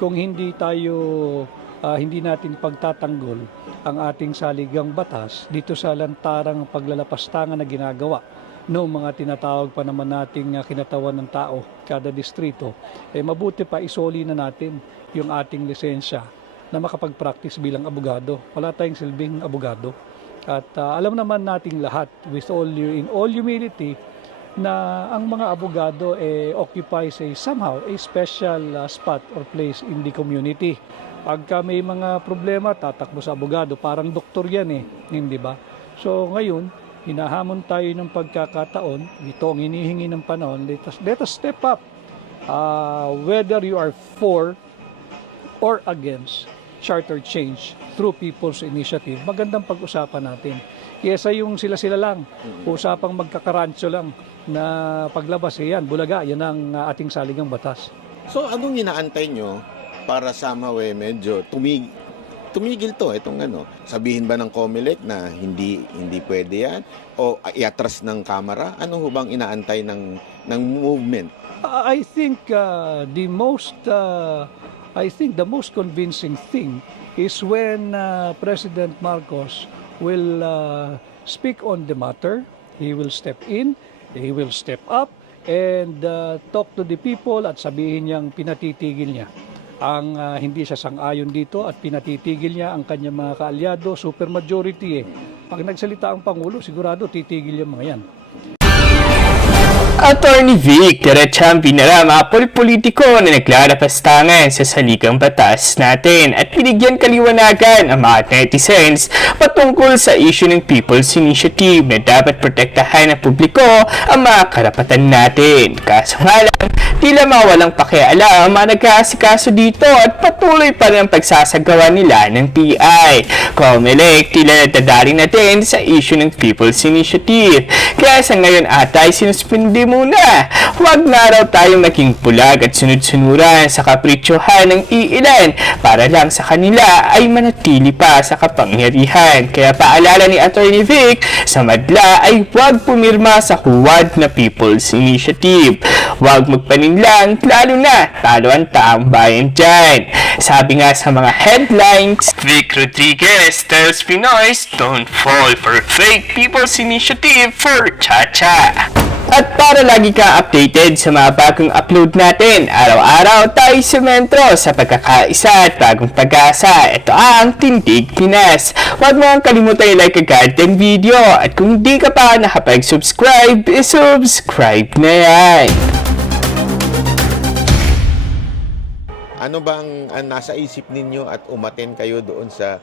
kung hindi natin pagtatanggol ang ating saligang batas dito sa lantarang paglalapastangan na ginagawa noong mga tinatawag pa naman nating kinatawan ng tao kada distrito, mabuti pa isoli na natin yung ating lisensya na makapag-practice bilang abogado. Wala tayong silbing abogado. At alam naman nating lahat, in all humility, na ang mga abogado occupies somehow a special spot or place in the community. Pagka may mga problema, tatakbo sa abogado, parang doktor yan hindi ba? So ngayon, hinahamon tayo ng pagkakataon, ito ang hinihingi ng panahon, let us step up. Whether you are for or against charter change through people's initiative, magandang pag-usapan natin. Kesa yung sila-sila lang, usapang magkakarancho lang na paglabas, yan, bulaga, yan ang ating saligang batas. So, anong inaantay nyo para somehow medyo tumigil to, itong sabihin ba ng COMELEC na hindi pwede yan? O iatras ng Kamara? Ano ho bang inaantay ng movement? I think the most convincing thing is when President Marcos will speak on the matter. He will step in, he will step up, and talk to the people at sabihin niyang pinatitigil niya ang hindi siya sang-ayon dito at pinatitigil niya ang kanyang mga kaalyado, supermajority Pag nagsalita ang Pangulo, sigurado titigil yung mga yan. Attorney Vic, diretsang binara mga politiko na naglalapastangan sa saligang batas natin at binigyan kaliwanagan ang mga netizens patungkol sa issue ng People's Initiative na dapat protektahan ng publiko ang mga karapatan natin. Kaso nga lang, tila mawalang pakialam ang nag-aasikaso dito at patuloy pa rin ang pagsasagawa nila ng PI. COMELEC, tila nadadaling natin sa issue ng People's Initiative. Kaya sa ngayon ata ay sinuspindi muna. Huwag na raw tayong maging bulag at sunod-sunuran sa kapritsyohan ng iilan para lang sa kanila ay manatili pa sa kapangyarihan. Kaya paalala ni Attorney Vic, sa madla ay huwag pumirma sa huwad na People's Initiative. Huwag magpaninlang, lalo na talo ang taong bayan dyan. Sabi nga sa mga headlines, Vic Rodriguez tells Pinoys don't fall for fake People's Initiative for Chacha. At para lagi kang updated sa mga bagong upload natin, araw-araw tayo sumentro sa pagkakaisa at bagong pag-asa. Ito ang Tindig Pinas. Huwag mo ang kalimutan i-like agad ang video at kung di ka pa nakapag-subscribe, subscribe na yan. Ano bang nasa isip ninyo at umaten kayo doon sa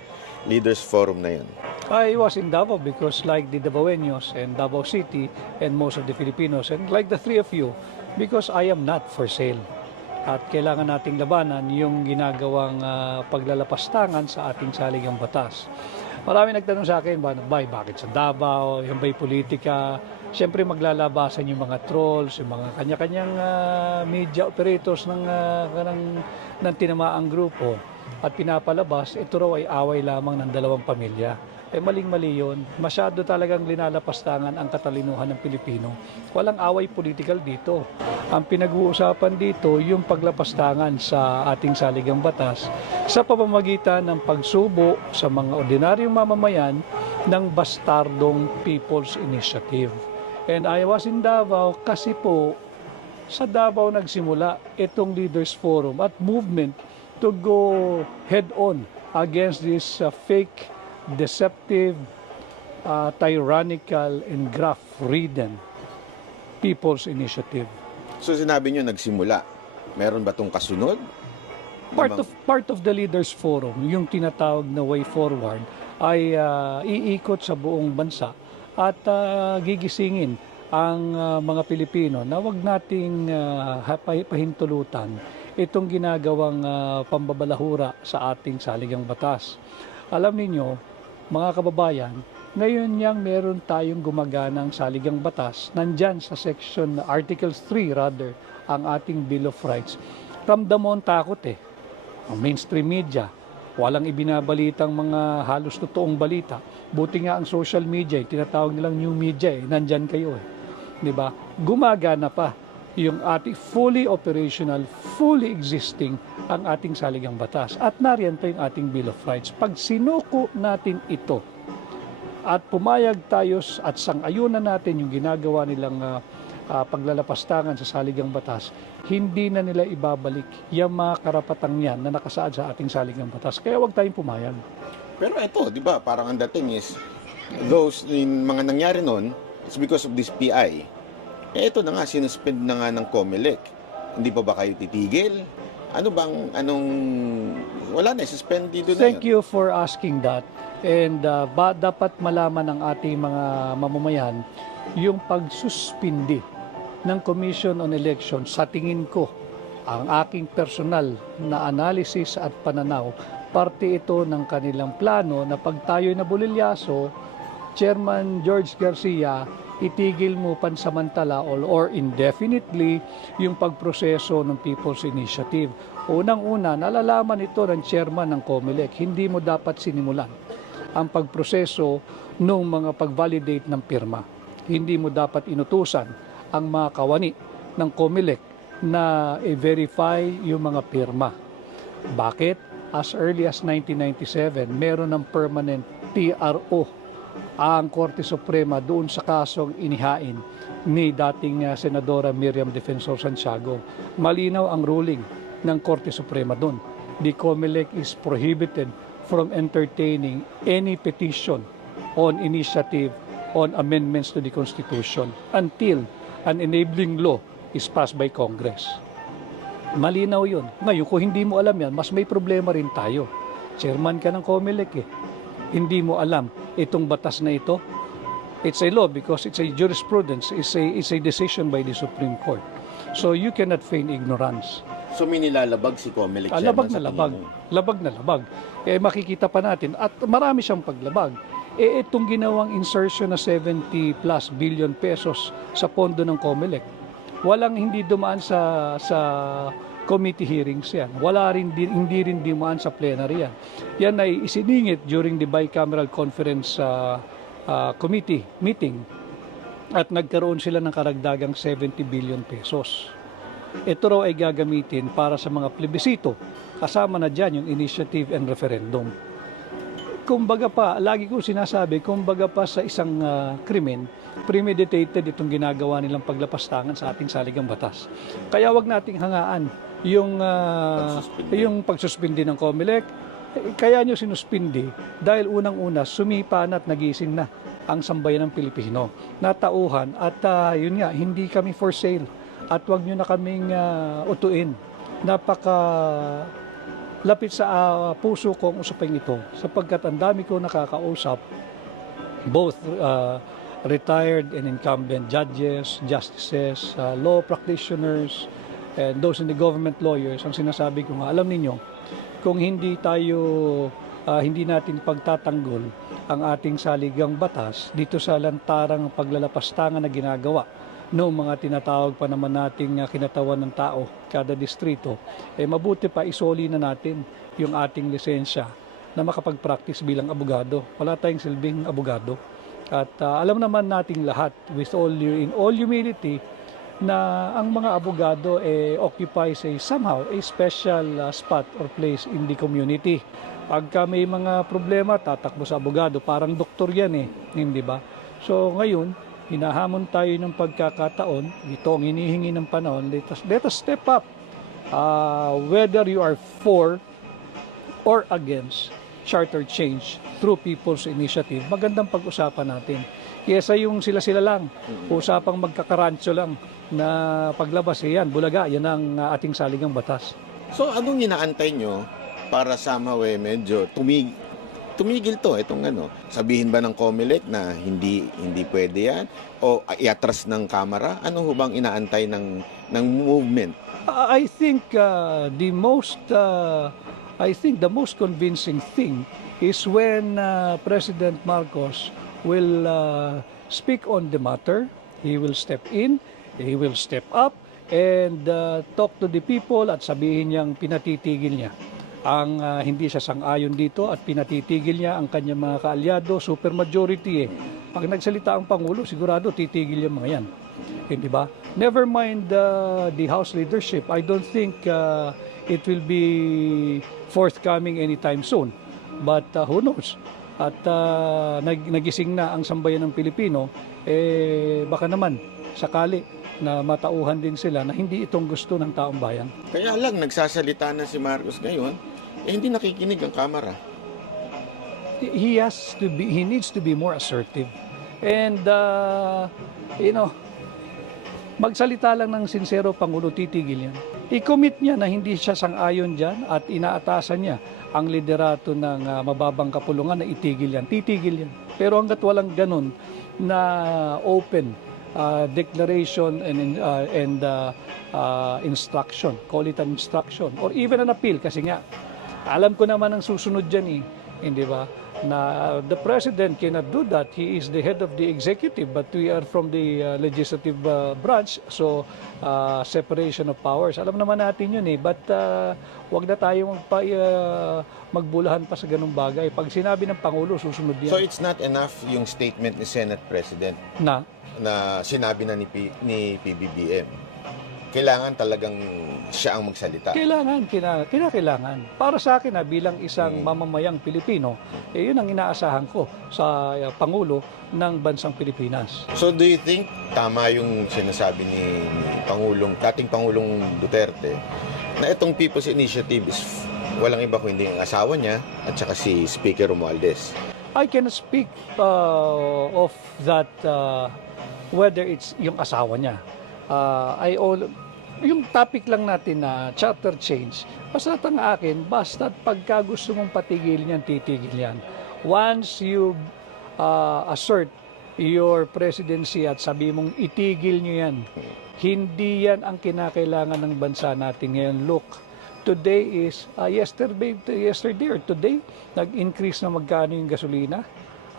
Leaders Forum na yun? I was in Davao because like the Davaoeños and Davao City and most of the Filipinos and like the three of you, because I am not for sale. At kailangan nating labanan yung ginagawang paglalapastangan sa ating saligang batas. Marami nagtanong sa akin, bakit sa Davao, yung ba'y politika? Siyempre maglalabasan yung mga trolls, yung mga kanya-kanyang media operators ng tinamaang grupo. At pinapalabas, ito raw ay away lamang ng dalawang pamilya. Maling-mali yun. Masyado talagang linalapastangan ang katalinuhan ng Pilipino. Walang away political dito. Ang pinag-uusapan dito, yung paglapastangan sa ating saligang batas sa pamamagitan ng pagsubo sa mga ordinaryong mamamayan ng bastardong People's Initiative. And I was in Davao kasi po sa Davao nagsimula itong Leaders Forum at movement to go head-on against this fake, deceptive, tyrannical, and graft-ridden People's Initiative. So sinabi nyo nagsimula. Meron ba itong kasunod? Part of the Leaders Forum, yung tinatawag na Way Forward, ay iikot sa buong bansa at gigisingin ang mga Pilipino na wag nating pahintulutan itong ginagawang pambabalahura sa ating saligang batas. Alam niyo, mga kababayan, ngayon niyang meron tayong gumaganang saligang batas, nandyan sa section Article 3 rather, ang ating Bill of Rights. Ramdam mo ang takot ang mainstream media, walang ibinabalitang mga halos totoong balita. Buti nga ang social media, tinatawag nilang new media, nandyan kayo. Diba? Gumagana pa yung ating fully operational, fully existing ang ating saligang batas. At nariyan pa yung ating Bill of Rights. Pag sinuko natin ito at pumayag tayo at sang-ayunan natin yung ginagawa nilang paglalapastangan sa saligang batas, hindi na nila ibabalik yung mga karapatang yan na nakasaad sa ating saligang batas. Kaya huwag tayong pumayag. Pero ito, di ba, parang ang dating is, those, yung mga nangyari nun, it's because of this PI. Ito na nga, sinuspend na nga ng COMELEC. Hindi pa ba kayo titigil? Ano bang, wala na, suspendido na Thank yun. you for asking that. And dapat malaman ng ating mga mamamayan yung pagsuspindi ng Commission on Elections. Sa tingin ko, ang aking personal na analysis at pananaw, parte ito ng kanilang plano na pag tayo'y nabulilyaso, Chairman George Garcia, itigil mo pansamantala or indefinitely yung pagproseso ng People's Initiative. Unang-una, nalalaman ito ng chairman ng COMELEC, hindi mo dapat sinimulan ang pagproseso ng mga pag-validate ng pirma. Hindi mo dapat inutusan ang mga kawani ng COMELEC na i-verify yung mga pirma. Bakit? As early as 1997, meron ng permanent TRO ang Korte Suprema doon sa kasong inihain ni dating Senadora Miriam Defensor Santiago. Malinaw ang ruling ng Korte Suprema doon. The COMELEC is prohibited from entertaining any petition on initiative on amendments to the Constitution until an enabling law is passed by Congress. Malinaw yun. Ngayon, kung hindi mo alam yan, mas may problema rin tayo. Chairman ka ng COMELEC eh. Hindi mo alam itong batas na ito. It's a law because it's a jurisprudence. It's a decision by the Supreme Court. So you cannot feign ignorance. So may nilalabag si COMELEC chairman Labag na sa labag. tingin mo? Labag na labag. Makikita pa natin. At marami siyang paglabag. Itong ginawang insertion na 70 plus billion pesos sa pondo ng COMELEC, walang hindi dumaan sa committee hearings yan. Hindi rin dumaan sa plenary yan. Yan ay isiningit during the bicameral conference committee meeting at nagkaroon sila ng karagdagang 70 billion pesos. Ito raw ay gagamitin para sa mga plebisito. Kasama na dyan yung initiative and referendum. Kumbaga pa, lagi ko sinasabi, kumbaga pa sa isang krimen, premeditated itong ginagawa nilang paglapastangan sa ating saligang batas. Kaya wag nating hangaan yung pagsuspindi ng COMELEC. Kaya nyo sinuspindi dahil unang-una sumipa na at nagising na ang sambayan ng Pilipino. Natauhan at yun nga, hindi kami for sale at wag nyo na kaming utuin. Lapit sa puso ko ang usapin ito sapagkat ang dami ko nakakausap, both retired and incumbent judges, justices, law practitioners, and those in the government lawyers. Ang sinasabi ko nga, alam ninyo, kung hindi natin pagtatanggol ang ating saligang batas dito sa lantarang paglalapastangan na ginagawa noong mga tinatawag pa naman nating kinatawan ng tao, kada distrito, mabuti pa isoli na natin yung ating lisensya na makapag-practice bilang abogado. Wala tayong silbing abogado. At alam naman nating lahat, in all humility, na ang mga abogado occupies somehow a special spot or place in the community. Pagka may mga problema, tatakbo sa abogado. Parang doktor yan hindi ba? So ngayon, hinahamon tayo ng pagkakataon, ito ang hinihingi ng panahon, let us step up. Whether you are for or against charter change through people's initiative, magandang pag-usapan natin. Kesa yung sila-sila lang, usapang magkakarancho lang na paglabas, yan, bulaga, yan ang ating saligang batas. So anong inaantay nyo para somehow medyo tumigil to, itong sabihin ba ng COMELEC na hindi pwede yan? O iatras ng Kamara? Ano ho bang inaantay ng movement? I think the most convincing thing is when President Marcos will speak on the matter. He will step in, he will step up, and talk to the people at sabihin niyang pinatitigil niya ang hindi siya sang-ayon dito at pinatitigil niya ang kanyang mga kaalyado, supermajority Pag nagsalita ang Pangulo, sigurado titigil yung mga yan. Hindi ba? Never mind the House leadership. I don't think it will be forthcoming anytime soon. But who knows? At nagising na ang sambayan ng Pilipino, baka naman sakali na matauhan din sila na hindi itong gusto ng taong bayan. Kaya lang, nagsasalita na si Marcos ngayon, hindi nakikinig ang Kamara. He needs to be more assertive. And, magsalita lang ng sincero, Pangulo, titigil yan. I-commit niya na hindi siya sang-ayon dyan at inaatasan niya ang liderato ng mababang kapulungan na itigil yan. Titigil yan. Pero hanggat walang ganun na open declaration and instruction, call it an instruction, or even an appeal, kasi nga, alam ko naman ang susunod dyan hindi ba? Na the president cannot do that. He is the head of the executive, but we are from the legislative branch, so separation of powers. Alam naman natin yun but wag na tayo magbulahan pa sa ganung bagay. Pag sinabi ng Pangulo, susunod yan. So it's not enough yung statement ni Senate President Na sinabi na ni PBBM. Kailangan talagang siya ang magsalita. Kinakailangan. Para sa akin bilang isang mamamayang Pilipino, yun ang inaasahan ko sa Pangulo ng bansang Pilipinas. So do you think tama yung sinasabi ni dating Pangulong Duterte na itong People's Initiative is walang iba kundi ang asawa niya at saka si Speaker Romualdez? I can speak of that whether it's yung asawa niya. Yung topic lang natin na charter change, basta ang akin, basta pagka gusto mong patigil yan, titigil yan. Once you assert your presidency at sabi mong itigil nyo yan, hindi yan ang kinakailangan ng bansa natin ngayon. Look, today is, yesterday or today, nag-increase na magkano yung gasolina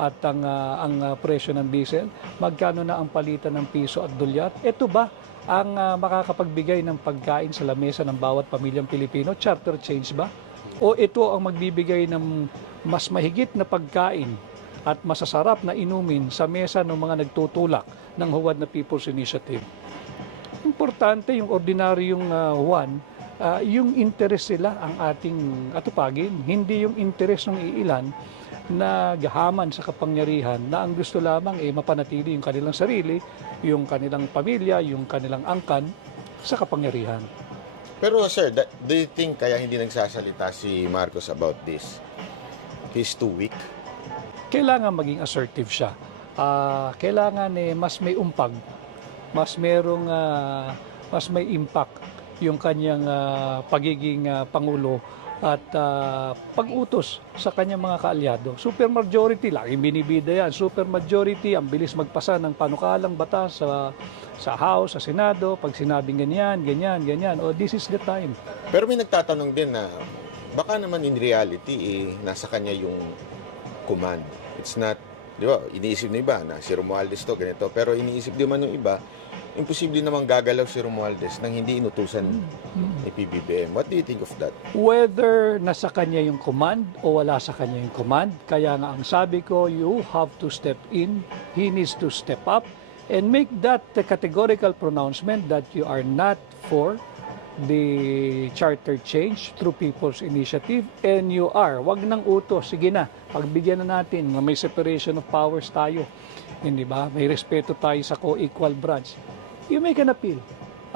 at ang presyo ng diesel, magkano na ang palitan ng piso at dolyar. Ito ba ang makakapagbigay ng pagkain sa lamesa ng bawat pamilyang Pilipino? Charter change ba? O ito ang magbibigay ng mas mahigit na pagkain at masasarap na inumin sa mesa ng mga nagtutulak ng huwad na People's Initiative? Importante yung ordinaryong yung interest sila ang ating atupagin, hindi yung interest ng iilan na gahaman sa kapangyarihan na ang gusto lamang mapanatili yung kanilang sarili, yung kanilang pamilya, yung kanilang angkan sa kapangyarihan. Pero sir, do you think kaya hindi nagsasalita si Marcos about this? He's too weak? Kailangan maging assertive siya. Kailangan mas may umpag, mas may impact yung kanyang pagiging Pangulo at pag-utos sa kanyang mga kaalyado. Supermajority, laging binibida yan. Supermajority, ang bilis magpasa ng panukalang batas sa House, sa Senado, pag sinabing ganyan. This is the time. Pero may nagtatanong din na baka naman in reality, nasa kanya yung command. It's not, di ba, iniisip ng iba na si Romualdez to, ganito. Pero iniisip din man ng iba, imposible namang gagalaw si Romualdez nang hindi inutusan ni PBBM. What do you think of that? Whether nasa kanya yung command o wala sa kanya yung command, kaya nga ang sabi ko, you have to step in, he needs to step up, and make that categorical pronouncement that you are not for the charter change through People's Initiative, and you are. Wag nang utos, sige na, pagbigyan na natin, may separation of powers tayo. Hindi ba? May respeto tayo sa co-equal branch. You make an appeal.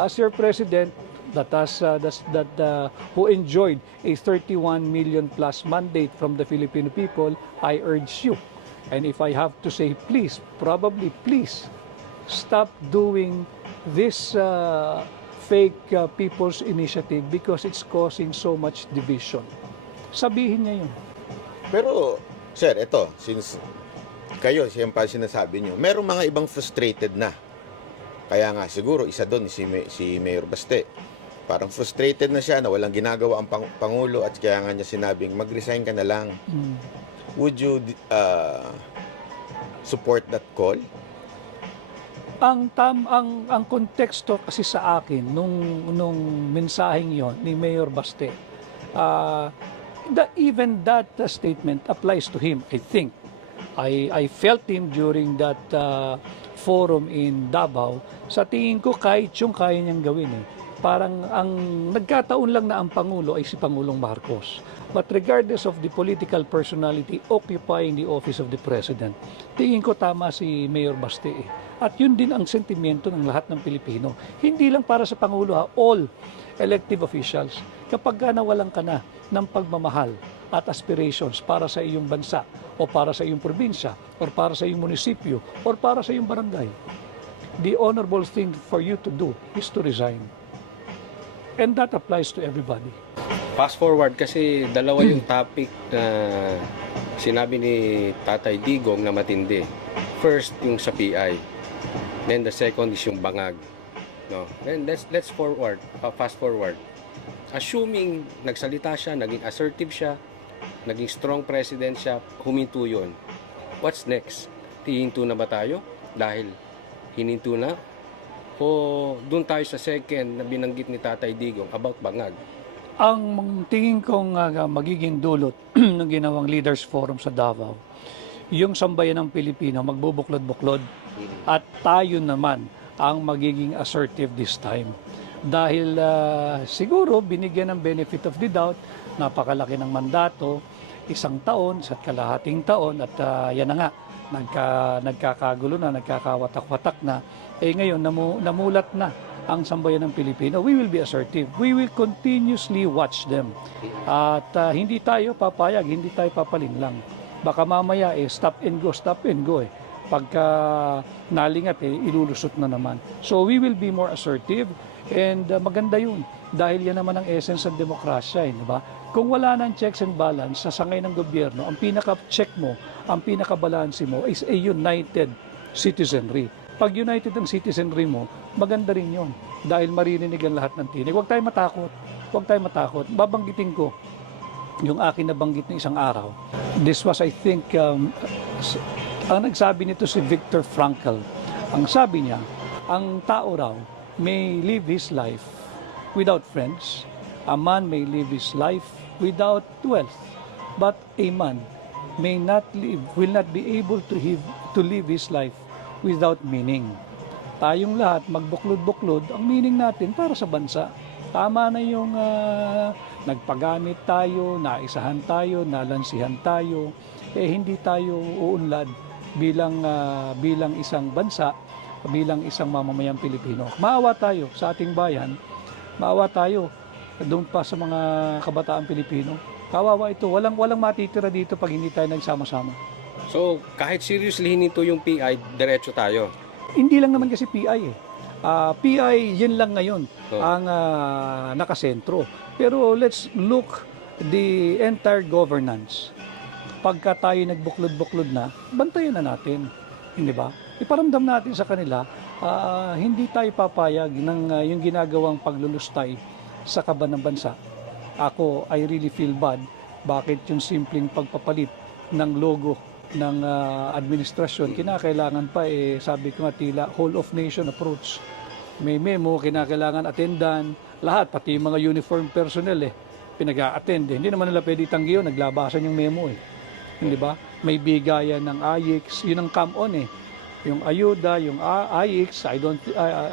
As your president, who enjoyed a 31 million plus mandate from the Filipino people, I urge you. And if I have to say, please, probably please, stop doing this fake People's Initiative because it's causing so much division. Sabihin niya yun. Pero, sir, ito, since kayo, siyempre sinasabi nyo, merong mga ibang frustrated na. Kaya nga, siguro, isa doon si Mayor Baste. Parang frustrated na siya na walang ginagawa ang Pangulo at kaya nga niya sinabing, mag-resign ka na lang. Would you support that call? Ang konteksto kasi sa akin nung mensaheng yon ni Mayor Baste, even that statement applies to him. I think I felt him during that forum in Davao, sa tingin ko kahit yung kaya niyang gawin eh. Parang ang nagkataon lang na ang Pangulo ay si Pangulong Marcos. But regardless of the political personality occupying the office of the President, tingin ko tama si Mayor Baste eh. At yun din ang sentimiento ng lahat ng Pilipino. Hindi lang para sa Pangulo ha, all elective officials. Kapag nawalan ka na ng pagmamahal at aspirations para sa iyong bansa o para sa iyong probinsya or para sa iyong munisipyo or para sa iyong barangay, the honorable thing for you to do is to resign. And that applies to everybody. Fast forward kasi dalawa yung topic na sinabi ni Tatay Digong na matindi. First yung sa PI. Then the second is yung bangag. No. Then let's forward, fast forward. Assuming nagsalita siya, naging assertive siya, naging strong president siya, huminto yun. What's next? Hihinto na ba tayo? Dahil hininto na? O doon tayo sa second na binanggit ni Tatay Digong about bangag? Ang tingin kong magiging dulot ng ginawang Leaders Forum sa Davao, yung sambayan ng Pilipino magbubuklod-buklod at tayo naman ang magiging assertive this time. Dahil siguro binigyan ng benefit of the doubt, napakalaki ng mandato, 1 taon sa kalahating taon at yan na nga, nagkakagulo na, nagkakawatak-watak na. Ngayon, namulat na ang sambayan ng Pilipino. We will be assertive. We will continuously watch them. At hindi tayo papayag, hindi tayo papalinlang. Baka mamaya stop and go eh. Pagka nalingat ilulusot na naman. So we will be more assertive and maganda yun. Dahil yan naman ang essence ng demokrasya, di ba? Kung wala ng checks and balance sa sangay ng gobyerno, ang pinaka-check mo, ang pinaka-balanse mo is a united citizenry. Pag united ang citizenry mo, maganda rin yun. Dahil maririnig ang lahat ng tinig. Huwag tayo matakot. Huwag tayo matakot. Babanggitin ko yung akin nabanggit ng isang araw. This was, I think, ang nagsabi nito si Viktor Frankl. Ang sabi niya, ang tao raw may live his life without friends. A man may live his life without wealth. But a man will not be able to live his life without meaning. Tayong lahat magbuklod-buklod, ang meaning natin para sa bansa. Tama na yung nagpagamit tayo, naisahan tayo, nalansihan tayo, hindi tayo uunlad bilang isang bansa, bilang isang mamamayang Pilipino. Maawa tayo sa ating bayan, maawa tayo doon pa sa mga kabataan Pilipino. Kawawa ito, walang matitira dito pag hindi tayo nagsama-sama. So, kahit seriously hininto yung PI, diretso tayo. Hindi lang naman kasi PI eh. PI, yun lang ngayon ang nakasentro. Pero let's look the entire governance. Pagka tayo nagbuklod-buklod na, bantayan na natin. Hindi ba? Iparamdam natin sa kanila, hindi tayo papayag ng yung ginagawang paglulustay sa kaban ng bansa. Ako, I really feel bad. Bakit yung simpleng pagpapalit ng logo ng administrasyon, kinakailangan pa sabi ko nga tila whole of nation approach. May memo, kinakailangan attendan, lahat, pati yung mga uniform personnel pinag-a-attend. Hindi naman nila pwede tanggi yun, naglabasan yung memo Hindi ba? May bigayan ng AIX, yun ang come-on Yung ayuda, yung AIX,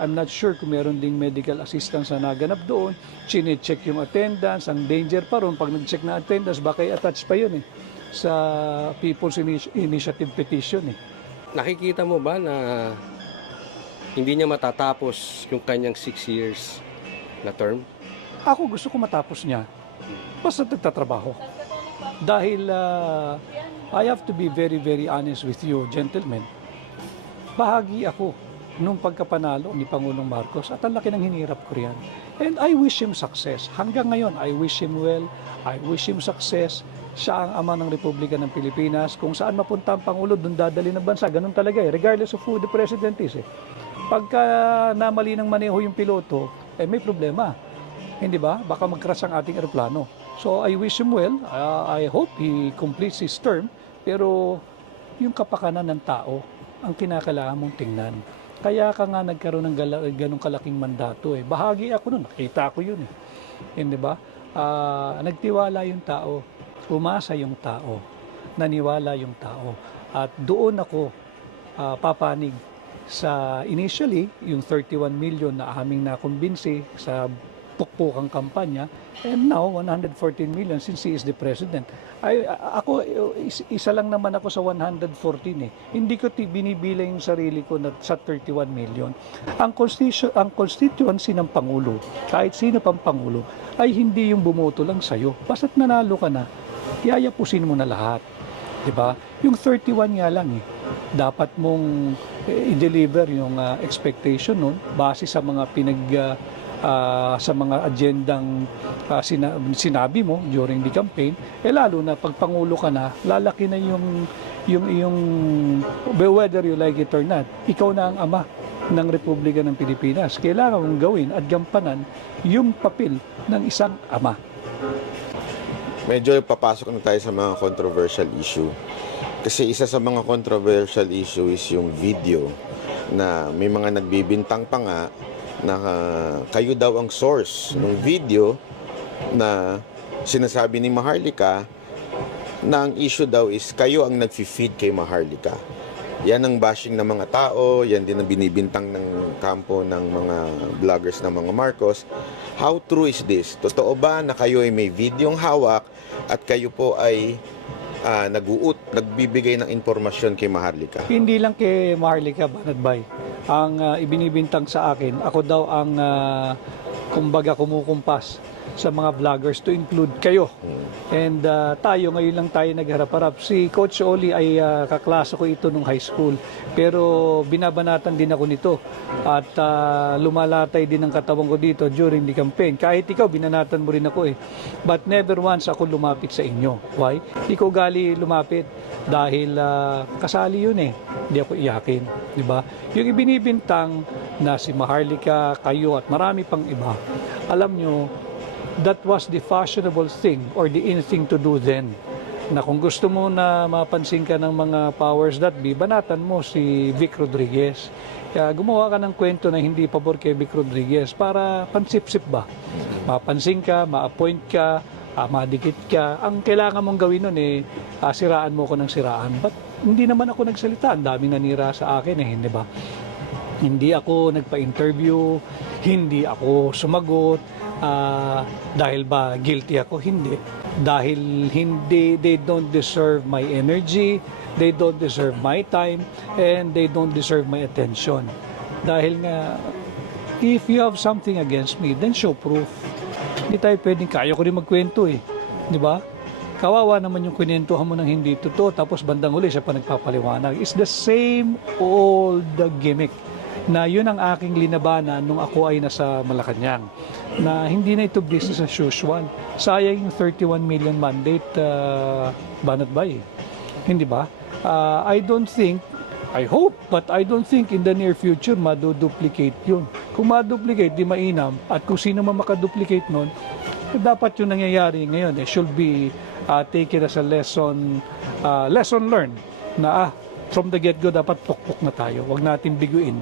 I'm not sure kung meron ding medical assistance na naganap doon. Chine-check yung attendance, ang danger pa ron, pag nag-check na attendance, baka i-attach pa yun sa People's Initiative Petition Nakikita mo ba na hindi niya matatapos yung kanyang 6 years na term? Ako gusto ko matapos niya. Basta nagtatrabaho. Dahil I have to be very, very honest with you, gentlemen. Bahagi ako nung pagkapanalo ni Pangulong Marcos at ang laki ng hinirap ko riyan. And I wish him success. Hanggang ngayon, I wish him well. I wish him success. Siya ang ama ng Republika ng Pilipinas. Kung saan mapunta ang Pangulo, doon dadali ng bansa. Ganun talaga regardless of who the president is Pagka namali ng maneho yung piloto, may problema. Hindi ba? Baka mag-crash ang ating eroplano. So I wish him well. I hope he completes his term. Pero yung kapakanan ng tao, ang kinakailangan mong tingnan. Kaya ka nga nagkaroon ng ganong kalaking mandato Bahagi ako nun, nakita ko yun Hindi ba? Nagtiwala yung tao, umasa yung tao, naniwala yung tao. At doon ako papanig sa initially, yung 31 million na aming nakumbinsi sa pukpukang kampanya, and now 114 million since he is the president. Ako, isa lang naman ako sa 114 eh. Hindi ko binibilang yung sarili ko na sa 31 million. Ang constituency ng Pangulo, kahit sino pang Pangulo, ay hindi yung bumoto lang sa'yo. Basta't nanalo ka na, yayapusin mo na lahat. Diba? Yung 31 nga lang eh. Dapat mong i-deliver yung expectation nun base sa mga sa mga agendang sinabi mo during the campaign, lalo na pag Pangulo ka na, lalaki na yung whether you like it or not, ikaw na ang ama ng Republika ng Pilipinas. Kailangan mong gawin at gampanan yung papel ng isang ama. Medyo papasok na tayo sa mga controversial issue. Kasi isa sa mga controversial issue is yung video na may mga nagbibintang pa nga na kayo daw ang source ng video na sinasabi ni Maharlika na ang issue daw is kayo ang nag-feed kay Maharlika. Yan ang bashing ng mga tao, yan din ang binibintang ng kampo ng mga vloggers ng mga Marcos. How true is this? Totoo ba na kayo ay may videong hawak at kayo po ay nagbibigay ng impormasyon kay Maharlika? Hindi lang kay Maharlika, Banatbay. Ang ibinibintang sa akin, ako daw ang kumbaga kumukumpas sa mga vloggers to include kayo. And tayo, ngayon lang tayo nagharap-harap. Si Coach Oli ay kaklase ko ito nung high school. Pero binabanatan din ako nito. At lumalatay din ang katawan ko dito during the campaign. Kahit ikaw, binanatan mo rin ako eh. But never once ako lumapit sa inyo. Why? Ikaw gali lumapit. Dahil kasali yun eh. Hindi ako iyakin. Diba? Yung ibinibintang na si Maharlika, kayo at marami pang iba, alam nyo, that was the fashionable thing or the in thing to do then. Na kung gusto mo na mapansin ka ng mga powers that be, banatan mo si Vic Rodriguez. Kaya gumawa ka ng kwento na hindi pabor kay Vic Rodriguez para pansip-sip ba? Mapansin ka, ma-appoint ka, madikit ka. Ang kailangan mong gawin nun eh, siraan mo ko ng siraan. But hindi naman ako nagsalita. Ang daming nanira sa akin eh, hindi ba? Hindi ako nagpa-interview, hindi ako sumagot. Dahil ba guilty ako? Hindi. Dahil hindi, they don't deserve my energy, they don't deserve my time, and they don't deserve my attention. Dahil nga, if you have something against me, then show proof. Hindi tayo pwedeng, kaya ko rin magkwento eh. Di ba? Kawawa naman yung kwentuhan mo ng hindi totoo, tapos bandang uli siya pa nagpapaliwanag. It's the same old gimmick na yun ang aking linabanan nung ako ay nasa Malacanang, na hindi na ito business as usual. Sayang yung 31 million mandate, Banatbay. Hindi ba? I don't think, I hope, but I don't think in the near future maduduplicate yun. Kung maduplicate, di mainam. At kung sino man makaduplicate nun, dapat yung nangyayari ngayon should be taken as a lesson learned na from the get-go dapat pukpuk na tayo. Huwag natin biguin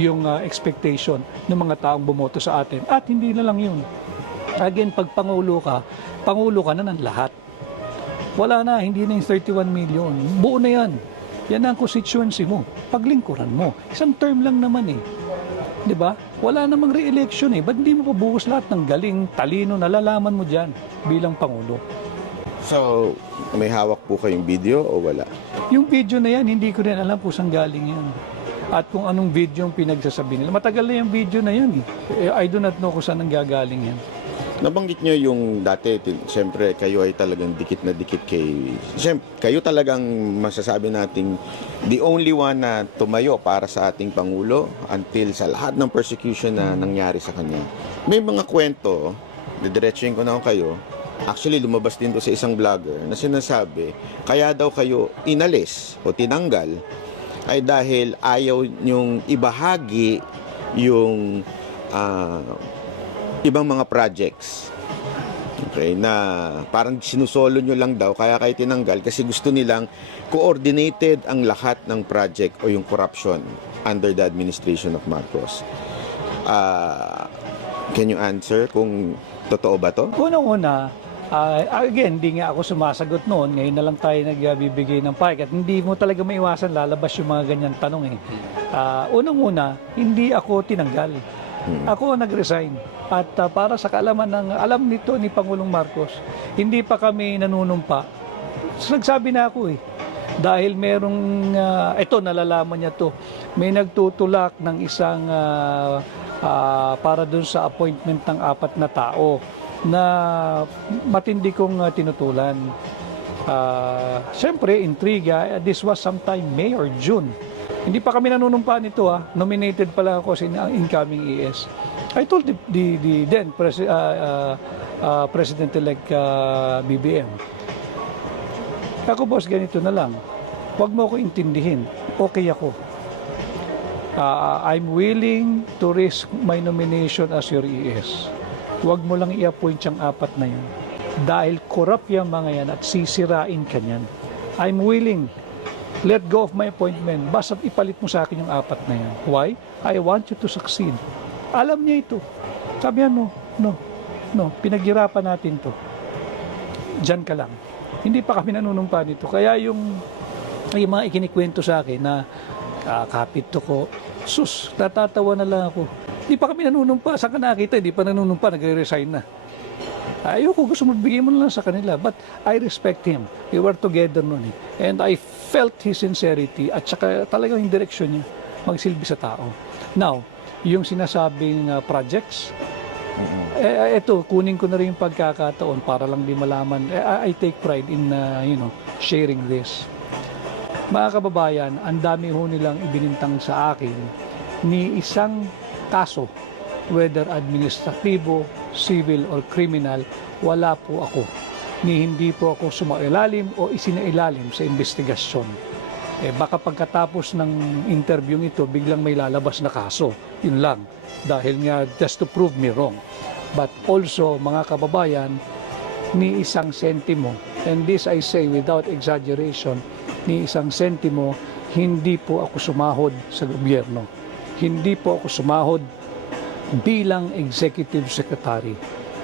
yung expectation ng mga taong bumoto sa atin. At hindi na lang yun. Again, pag Pangulo ka na ng lahat. Wala na, hindi na yung 31 million. Buo na yan. Yan ang constituency mo. Paglingkuran mo. Isang term lang naman eh. Di ba? Wala namang re-election eh. Ba't hindi mo pabuhos lahat ng galing, talino, nalalaman mo dyan bilang Pangulo? So, may hawak po kayong video o wala? Yung video na yan, hindi ko rin alam kung saan galing yan. At kung anong video yung pinagsasabi nila. Matagal na yung video na yan eh. I do not know kung saan nanggagaling yan. Nabanggit nyo yung dati, siyempre kayo ay talagang dikit na dikit kay... Siyempre, kayo talagang masasabi nating the only one na tumayo para sa ating Pangulo until sa lahat ng persecution na nangyari sa kanya. May mga kwento, didiretsuhin ko na kayo, actually lumabas din to sa isang vlogger na sinasabi, kaya daw kayo inalis o tinanggal ay dahil ayaw nyong ibahagi yung ibang mga projects. Okay, na parang sinusolo nyo lang daw kaya kayo tinanggal kasi gusto nilang coordinated ang lahat ng project o yung corruption under the administration of Marcos. Can you answer kung totoo ba to? Unang-una, Again, hindi nga ako sumasagot noon. Ngayon na lang tayo nagbibigay ng pahayag. At hindi mo talaga maiwasan lalabas yung mga ganyan tanong. Unang-una, hindi ako tinanggal. Ako nag-resign. At para sa kaalaman ng alam nito ni Pangulong Marcos, hindi pa kami nanunumpa. Nagsabi na ako dahil merong, ito nalalaman niya to, may nagtutulak ng isang para dun sa appointment ng 4 na tao na matindi kong tinutulan. Siyempre, intriga, this was sometime May or June. Hindi pa kami nanunumpa nito Nominated pa lang ako sa incoming ES. I told the then President-elect BBM, ako boss, ganito na lang. Huwag mo ako intindihin. Okay ako. I'm willing to risk my nomination as your ES. Huwag mo lang i-appoint yung 4 na yun. Dahil corrupt yung mga yan at sisirain ka niyan. I'm willing. Let go of my appointment. Basta ipalit mo sa akin yung 4 na yan. Why? I want you to succeed. Alam niya ito. Sabihan mo, no, pinaghirapan natin to. Diyan ka lang. Hindi pa kami nanunumpa nito. Kaya yung mga ikinikwento sa akin na kapit to ko, sus, natatawa na lang ako. Hindi pa kami nanunumpa. Saan ka nakita? Hindi pa nanunumpa. Nagre-resign na. Ayoko, gusto mo bigay mo na lang sa kanila. But I respect him. We were together noon. And I felt his sincerity at saka talagang yung direksyon niya magsilbi sa tao. Now, yung sinasabing projects, ito, kunin ko na rin yung pagkakataon para lang di malaman. I take pride in sharing this. Mga kababayan, ang dami ho nilang ibinintang sa akin ni isang kaso, whether administratibo, civil, or criminal, wala po ako. Ni hindi po ako sumailalim o isinailalim sa investigasyon. Baka pagkatapos ng interview ito, biglang may lalabas na kaso. Yun lang. Dahil nga, just to prove me wrong. But also, mga kababayan, ni isang sentimo, and this I say without exaggeration, ni isang sentimo, hindi po ako sumahod sa gobyerno. Hindi po ako sumahod bilang executive secretary.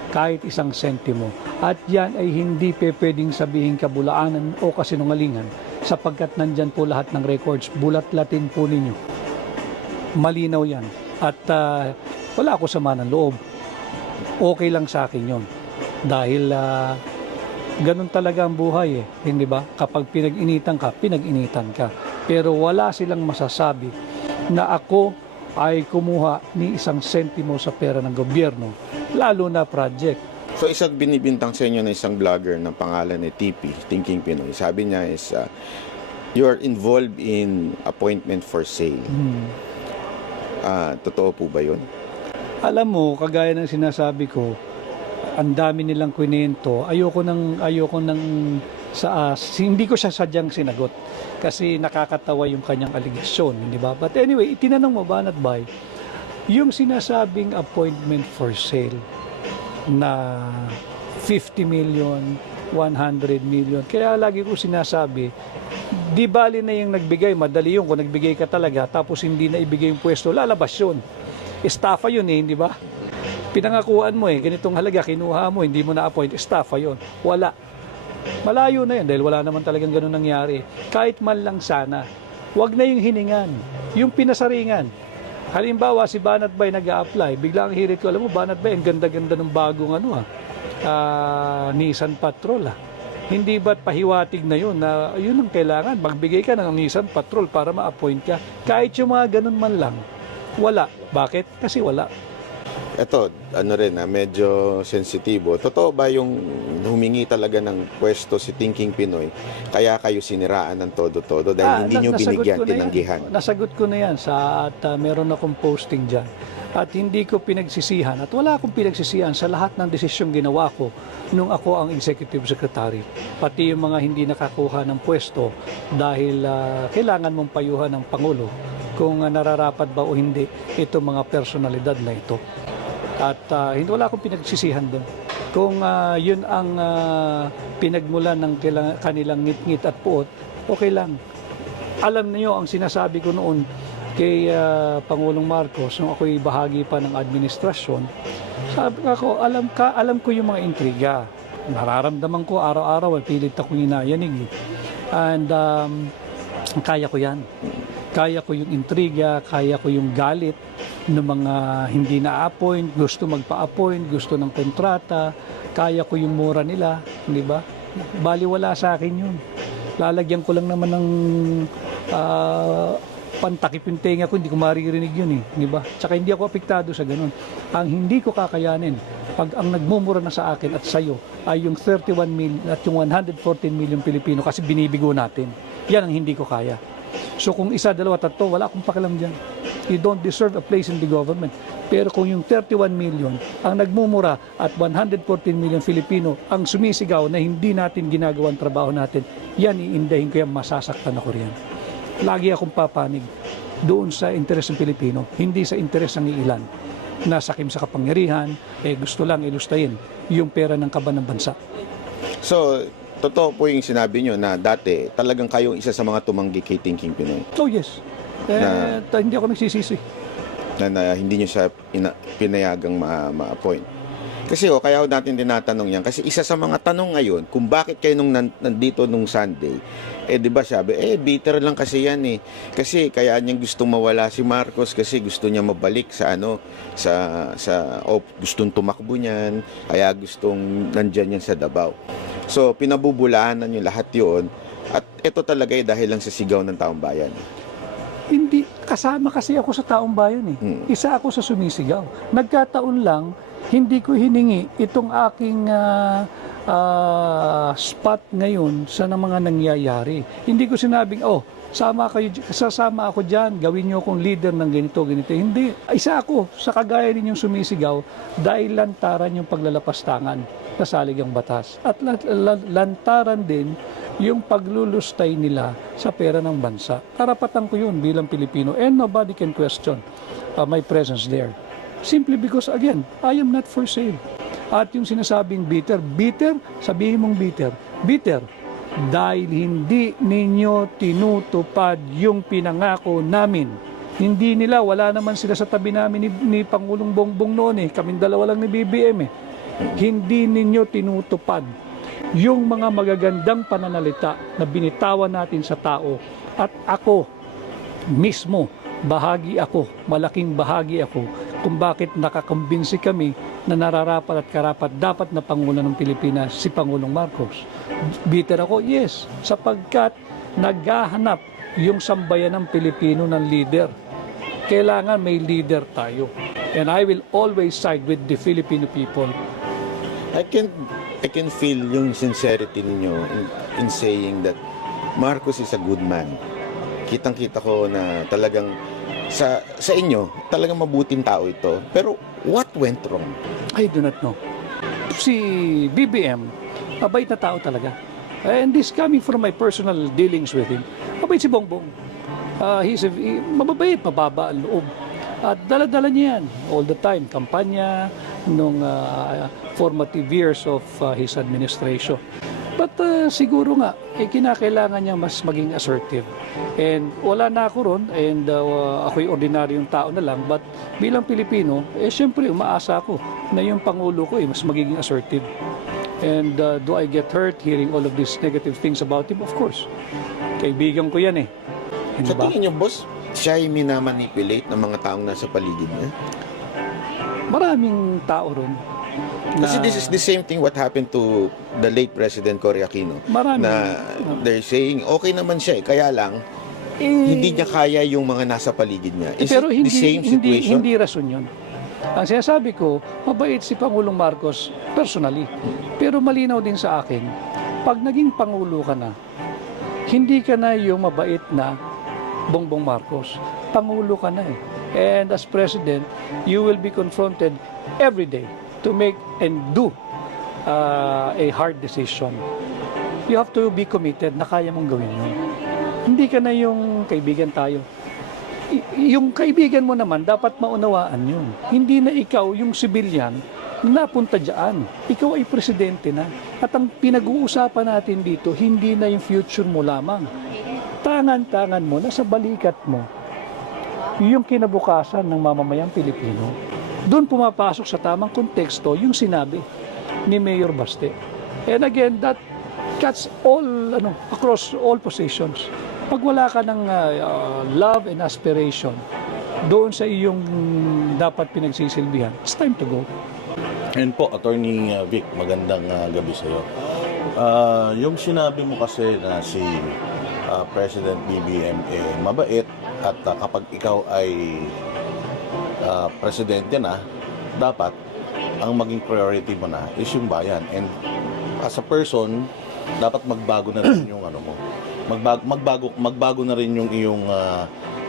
Kahit isang sentimo. At yan ay hindi pwedeng sabihin kabulaanan o kasinungalingan sapagkat nandyan po lahat ng records. Bulat-latin po ninyo. Malinaw yan. At wala ako sama ng loob. Okay lang sa akin yon. Dahil ganun talaga ang buhay hindi ba? Kapag pinag-initan ka, pinag-initan ka. Pero wala silang masasabi na ako ay kumuha ni isang sentimo sa pera ng gobyerno, lalo na project. So isang binibintang sa inyo na isang vlogger ng pangalan ni TP, Thinking Pinoy. Sabi niya is, you are involved in appointment for sale. Totoo po ba yun? Alam mo, kagaya ng sinasabi ko, ang dami nilang kwento. Ayoko nang hindi ko siya sadyang sinagot kasi nakakatawa yung kanyang aligasyon, di ba? But anyway, itinanong mo ba Bay, yung sinasabing appointment for sale na 50 million, 100 million. Kaya lagi ko sinasabi, di bali na yung nagbigay, madali yun kung nagbigay ka talaga tapos hindi na ibigay yung pwesto, lalabas yun. Estafa yun di ba? Pinangakuan mo ganitong halaga, kinuha mo, hindi mo na-appoint, estafa yun. Wala. Malayo na yan dahil wala naman talagang ganun nangyari. Kahit man lang sana, wag na yung hiningan, yung pinasaringan. Halimbawa, si Banat Bay nag-a-apply, bigla ang hirit ko, alam mo, Banat Bay, ang ganda-ganda ng bagong Nissan Patrol. Hindi ba't pahiwatig na yun na yun ang kailangan, magbigay ka ng Nissan Patrol para ma-appoint ka. Kahit yung mga ganun man lang, wala. Bakit? Kasi wala. Ito, medyo sensitibo. Totoo ba yung humingi talaga ng pwesto si Thinking Pinoy, kaya kayo siniraan ng todo-todo dahil hindi nyo binigyan, tinanggihan? Nasagot ko na yan at meron akong posting dyan. At hindi ko pinagsisihan at wala akong pinagsisihan sa lahat ng desisyong ginawa ko nung ako ang executive secretary. Pati yung mga hindi nakakuha ng pwesto dahil kailangan mong payuhan ng Pangulo kung nararapat ba o hindi itong mga personalidad na ito. At hindi wala akong pinagsisihan doon. Kung yun ang pinagmulan ng kanilang ngit-ngit at puot, okay lang. Alam niyo ang sinasabi ko noon kay Pangulong Marcos nung ako'y bahagi pa ng administrasyon. Sabi ko, alam ko yung mga intriga. nararamdaman ko araw-araw, pilit akong inayanig. And kaya ko yan. Kaya ko yung intriga, kaya ko yung galit ng mga hindi na-appoint, gusto magpa-appoint, gusto ng kontrata, kaya ko yung mura nila, di ba? Baliwala sa akin yun. Lalagyan ko lang naman ng pantakip yung tenga ko, hindi ko maririnig yun di ba? Tsaka hindi ako apektado sa ganun. Ang hindi ko kakayanin, pag ang nagmumura na sa akin at sa'yo ay yung 31 million at yung 114 million Pilipino kasi binibigo natin. Yan ang hindi ko kaya. So kung isa, dalawa, tatlo, wala akong pakialam dyan. You don't deserve a place in the government. Pero kung yung 31 million ang nagmumura at 114 million Filipino ang sumisigaw na hindi natin ginagawang trabaho natin, yan iindahin ko yan, masasaktan ako riyan. Lagi akong papanig doon sa interes ng Pilipino, hindi sa interes ng ilan. Nasakim sa kapangyarihan, gusto lang ilustahin yung pera ng kaban ng bansa. So, totoo po yung sinabi nyo na dati talagang kayong isa sa mga tumanggi kay Thinking Pinoy. Oh yes. Hindi ako nagsisisi. Na hindi nyo siya pinayagang ma-appoint. Kasi kaya natin tinatanong yan. Kasi isa sa mga tanong ngayon, kung bakit kayo nandito nung Sunday, di ba sabi, bitter lang kasi yan Kasi kaya niyang gustong mawala si Marcos kasi gusto niya mabalik sa gustong tumakbo niyan, kaya gustong nandyan yan sa Davao. So, pinabubulaanan niyo lahat yun. At ito talaga dahil lang sa sigaw ng taong bayan. Hindi, kasama kasi ako sa taong bayan Isa ako sa sumisigaw. Nagkataon lang, hindi ko hiningi itong aking spot ngayon sa mga nangyayari. Hindi ko sinabing, sasama ako dyan, gawin niyo akong leader ng ganito. Hindi. Isa ako sa kagaya ninyong sumisigaw dahil lantaran yung paglalapastangan na salig ang batas. At lantaran din yung paglulustay nila sa pera ng bansa. Karapatan ko yun bilang Pilipino and nobody can question my presence there. Simply because, again, I am not for sale. At yung sinasabing bitter, sabihin mong bitter, dahil hindi ninyo tinutupad yung pinangako namin. Hindi nila, wala naman sila sa tabi namin ni Pangulong Bongbong noon kaming dalawa lang ni BBM Hindi ninyo tinutupad yung mga magagandang pananalita na binitawan natin sa tao. At ako mismo, malaking bahagi ako kung bakit nakakambinsi kami na nararapat at karapat dapat na Pangulo ng Pilipinas si Pangulong Marcos. Bitter ako, yes, sapagkat naghahanap yung sambayan ng Pilipino ng leader. Kailangan may leader tayo. And I will always side with the Filipino people. I can feel yung sincerity ninyo in saying that Marcos is a good man. Kitang-kita ko na talagang sa inyo, talagang mabuting tao ito. Pero what went wrong? I do not know. Si BBM, mabait na tao talaga. And this coming from my personal dealings with him. Mabait si Bongbong. Mababait, mababa ang loob. At dala-dala niya yan all the time. Kampanya nung formative years of his administration. But siguro nga, kinakailangan niya mas maging assertive. And wala na ako ron, and ako'y ordinaryong tao na lang. But bilang Pilipino, siyempre umaasa ako na yung Pangulo ko mas magiging assertive. And do I get hurt hearing all of these negative things about him? Of course. Kaibigan ko yan Hindi Sa ba? tingin niyo, boss, siya ay minamanipulate ng mga taong nasa paligid niya? Maraming tao ron. Kasi this is the same thing what happened to the late President Cory Aquino. Marami. Na they're saying, okay naman siya kaya lang, hindi niya kaya yung mga nasa paligid niya. Is pero it the same situation? Hindi rason yun. Ang sinasabi ko, mabait si Pangulong Marcos personally. Pero malinaw din sa akin, pag naging Pangulo ka na, hindi ka na yung mabait na Bongbong Marcos. Pangulo ka na And as President, you will be confronted every day to make and do a hard decision. You have to be committed na kaya mong gawin yun. Hindi ka na yung kaibigan tayo. Yung kaibigan mo naman, dapat maunawaan yun. Hindi na ikaw yung civilian na napunta dyan. Ikaw ay presidente na. At ang pinag-uusapan natin dito, hindi na yung future mo lamang. Tangan-tangan mo, nasa balikat mo, yung kinabukasan ng mamamayang Pilipino. Doon pumapasok sa tamang konteksto yung sinabi ni Mayor Baste. And again, that cuts all, across all positions. Pag wala ka ng love and aspiration doon sa iyong dapat pinagsisilbihan, it's time to go. And po, Attorney Vic, magandang gabi sa iyo. Yung sinabi mo kasi na si President BBM mabait at kapag ikaw ay presidente na, dapat ang maging priority mo na is yung bayan. And as a person, dapat magbago na rin yung ano mo. Magbago na rin yung iyong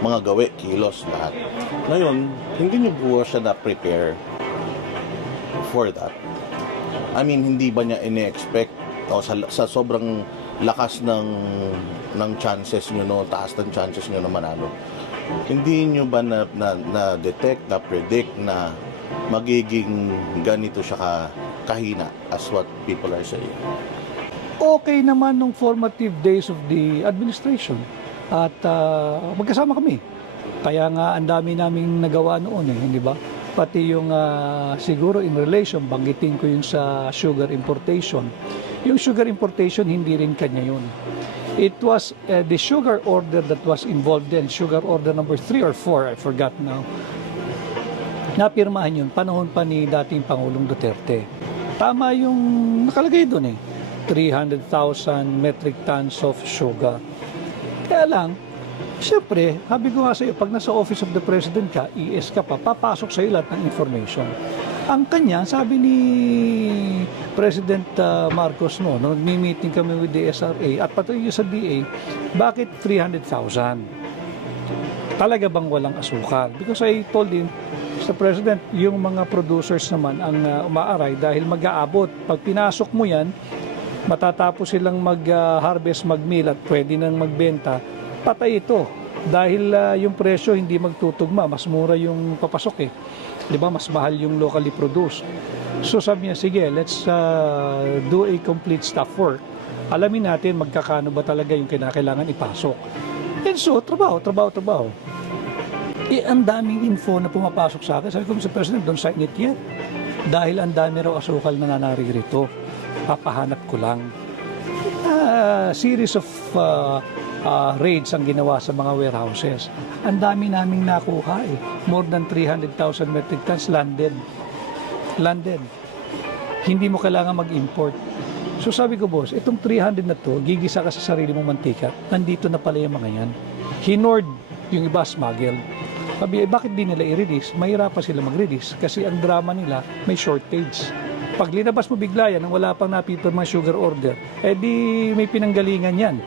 mga gawe, kilos, lahat. Ngayon, hindi niyo po siya na-prepare for that. I mean, hindi ba niya ini-expect o sa sobrang lakas ng chances niyo, no, taas ng chances niyo na manalo. Hindi niyo ba na-detect, na-predict na magiging ganito siya kahina as what people are saying? Okay naman nung formative days of the administration. At magkasama kami. Kaya nga ang dami naming nagawa noon di ba? Pati yung siguro in relation, banggitin ko yung sa sugar importation. Yung sugar importation, hindi rin kanya yun. It was the sugar order that was involved then, sugar order number 3 or 4, I forgot now. Napirmahan yun, panahon pa ni dating Pangulong Duterte. Tama yung nakalagay doon 300,000 metric tons of sugar. Kaya lang, siyempre, sabi ko nga sa iyo, pag nasa Office of the President ka, ES ka pa, papasok sa iyo lahat ng information. Ang kanya, sabi ni President Marcos nung nagmi-meeting kami with the SRA at pati yung sa DA, bakit 300,000? Talaga bang walang asukal? Because I told him, Mr. President, yung mga producers naman ang umaaray dahil mag-aabot. Pag pinasok mo yan, matatapos silang mag-harvest, mag-mill at pwede nang magbenta, patay ito. Dahil yung presyo hindi magtutugma, mas mura yung papasok Di ba? Mas mahal yung locally produced. So sabi niya, sige, let's do a complete staff work. Alamin natin magkakano ba talaga yung kinakailangan ipasok. And so, trabaho. Ang daming info na pumapasok sa akin. Sabi ko, Mr. President, don't sign it yet. Dahil ang dami raw asukal na nanarito. Papahanap ko lang. Series of raids ang ginawa sa mga warehouses. Ang dami naming nakuha More than 300,000 metric tons landed. Hindi mo kailangan mag-import. So sabi ko, boss, itong 300 na to, gigisa ka sa sarili mong mantika. Nandito na pala yung mga yan. Hinord yung iba smuggle. Sabi, bakit di nila i-release? Mahirapan sila mag-release kasi ang drama nila may shortage. Pag linabas mo bigla yan, nang wala pang napipir mga sugar order, di may pinanggalingan yan.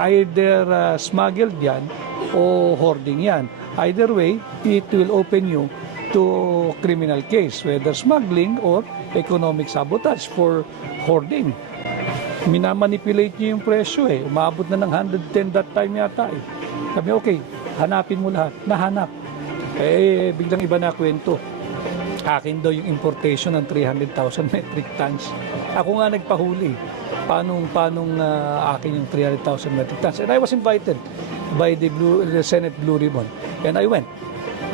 Either smuggled yan o hoarding yan. Either way, it will open you to criminal case, whether smuggling or economic sabotage for hoarding. Minamanipulate niyo yung presyo Umabot na ng 110 that time yata Sabi, okay, hanapin mo lahat. Nahanap. Biglang iba na kwento. Akin daw yung importation ng 300,000 metric tons. Ako nga nagpahuli. Paanong akin yung 300,000 metric tons? And I was invited by the Senate Blue Ribbon. And I went,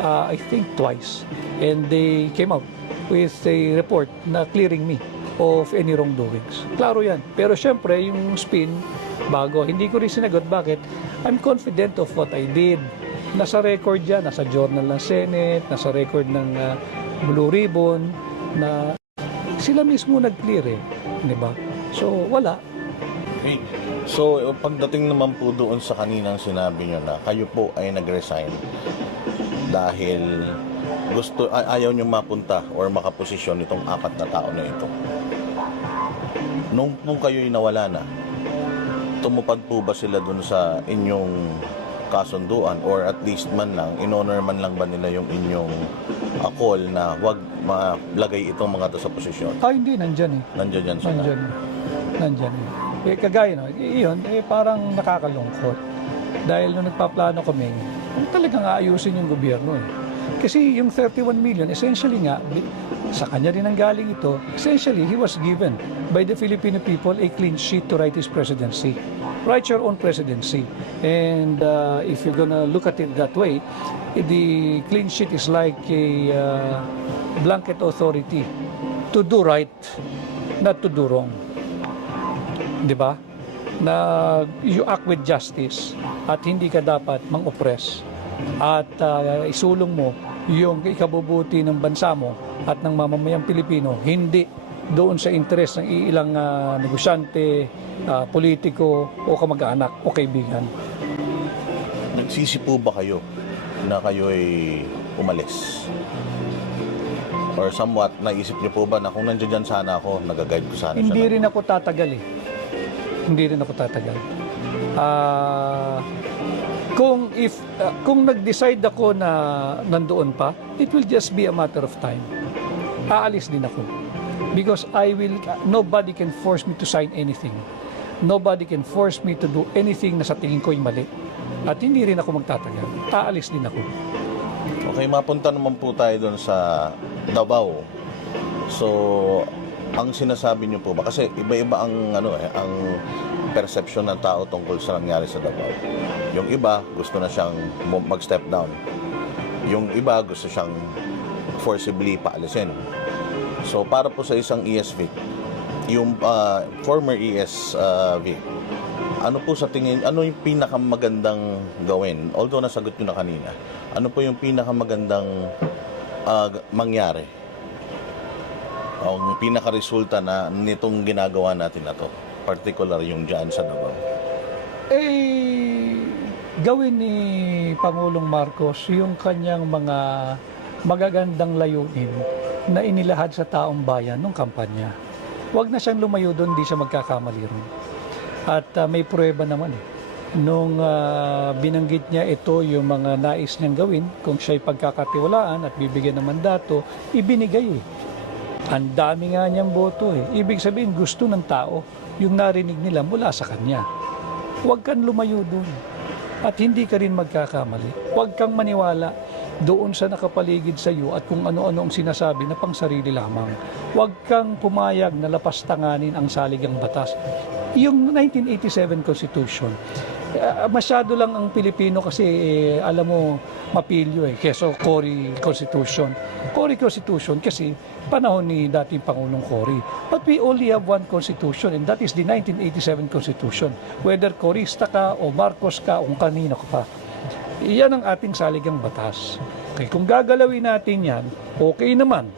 I think twice. And they came out with a report na clearing me of any wrongdoings. Klaro yan. Pero syempre, yung spin, bago, hindi ko rin sinagot. Bakit? I'm confident of what I did. Nasa record yan, nasa journal ng Senate, nasa record ng Blue Ribbon, na sila mismo nag-clear di ba? So, wala. Okay. So, pagdating naman po doon sa kaninang sinabi nyo na kayo po ay nag-resign dahil ayaw nyo mapunta or makaposisyon itong 4 na tao na ito. Nung po kayo'y nawala na, tumupad po ba sila doon sa inyong kasunduan or at least man lang, in-honor man lang ba nila yung inyong call na wag malagay itong mga to sa posisyon? Hindi, nandyan Nandyan yan sila? Nandyan kagaya iyon, parang nakakalungkot. Dahil nung nagpaplano kami, talagang aayusin yung gobyerno Kasi yung 31 million, essentially nga, sa kanya rin ang galing ito, essentially, he was given by the Filipino people a clean sheet to write his presidency. Write your own presidency. And if you're gonna look at it that way, the clean sheet is like a blanket authority to do right, not to do wrong. Di ba? Na you act with justice at hindi ka dapat mang-oppress at isulong mo yung ikabubuti ng bansa mo at ng mamamayang Pilipino, hindi doon sa interes ng ilang negosyante, politiko o kamag-anak o kaibigan. Nagsisi po ba kayo na kayo ay umalis? Or somewhat, naisip niyo po ba na kung nandiyan dyan sana ako, nag-guide ko sana Hindi siya? rin ako tatagal eh. Hindi rin ako tatagal. Kung nag-decide ako na nandoon pa, it will just be a matter of time. Aalis din ako. Because nobody can force me to sign anything. Nobody can force me to do anything na sa tingin ko'y mali. At hindi rin ako magtatagal. Aalis din ako. Okay, mapunta naman po tayo doon sa Davao. So, ang sinasabi niyo po ba, kasi iba-iba ang ang perception ng tao tungkol sa nangyari sa Davao. Yung iba gusto na siyang mag-step down. Yung iba gusto siyang forcibly paalisin. So, para po sa isang ESV, yung former ESV, ano po sa tingin, ano yung pinakamagandang gawin? Although nasagot nyo na kanina, ano po yung pinakamagandang mangyari? Ang pinakaresulta na nitong ginagawa natin na to, particular yung dyan sa Davao? Gawin ni Pangulong Marcos yung kanyang mga magagandang layunin na inilahad sa taong bayan nung kampanya. Huwag na siyang lumayo doon, di siya magkakamali ron. At may pruweba naman nung binanggit niya ito yung mga nais niyang gawin, kung siya'y pagkakatiwalaan at bibigyan ng mandato, ibinigay eh. Ang dami nga niyang boto eh. Ibig sabihin, gusto ng tao yung narinig nila mula sa kanya. Huwag kang lumayo doon. At hindi ka rin magkakamali. Huwag kang maniwala doon sa nakapaligid sa iyo at kung ano-ano ang sinasabi na pang sarili lamang. Huwag kang pumayag na lapastanganin ang saligang batas. Yung 1987 Constitution, masyado lang ang Pilipino kasi alam mo mapilyo eh. Keso Cory Constitution. Cory Constitution kasi panahon ni dating Pangulong Cory. But we only have one Constitution and that is the 1987 Constitution. Whether Corista ka o Marcos ka o kung kanino ka pa. Iyan ang ating saligang batas. Okay, kung gagalawin natin yan, okay naman.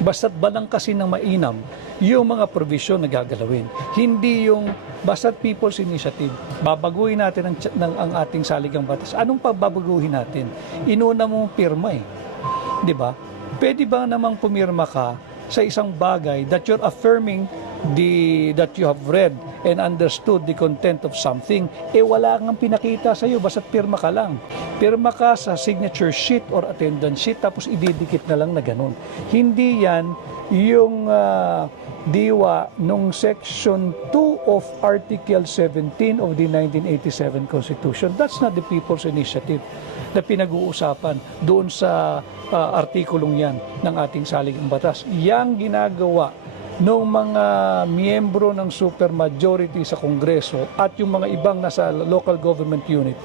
Basta't balang kasi ng mainam yung mga provision na gagalawin. Hindi yung basta't people's initiative. Babaguhin natin ang ating saligang batas. Anong pagbabaguhin natin? Inuna mong pirma eh. Di ba? Pwede ba namang pumirma ka sa isang bagay that you're affirming that you have read and understood the content of something, wala kang pinakita sa iyo, basta pirma ka lang. Pirma ka sa signature sheet or attendance sheet, tapos ididikit na lang na ganun. Hindi yan yung diwa nung Section 2 of Article 17 of the 1987 Constitution. That's not the people's initiative na pinag-uusapan doon sa artikulong yan ng ating saligang batas. Yang ginagawa ng mga miyembro ng supermajority sa Kongreso at yung mga ibang nasa local government unit,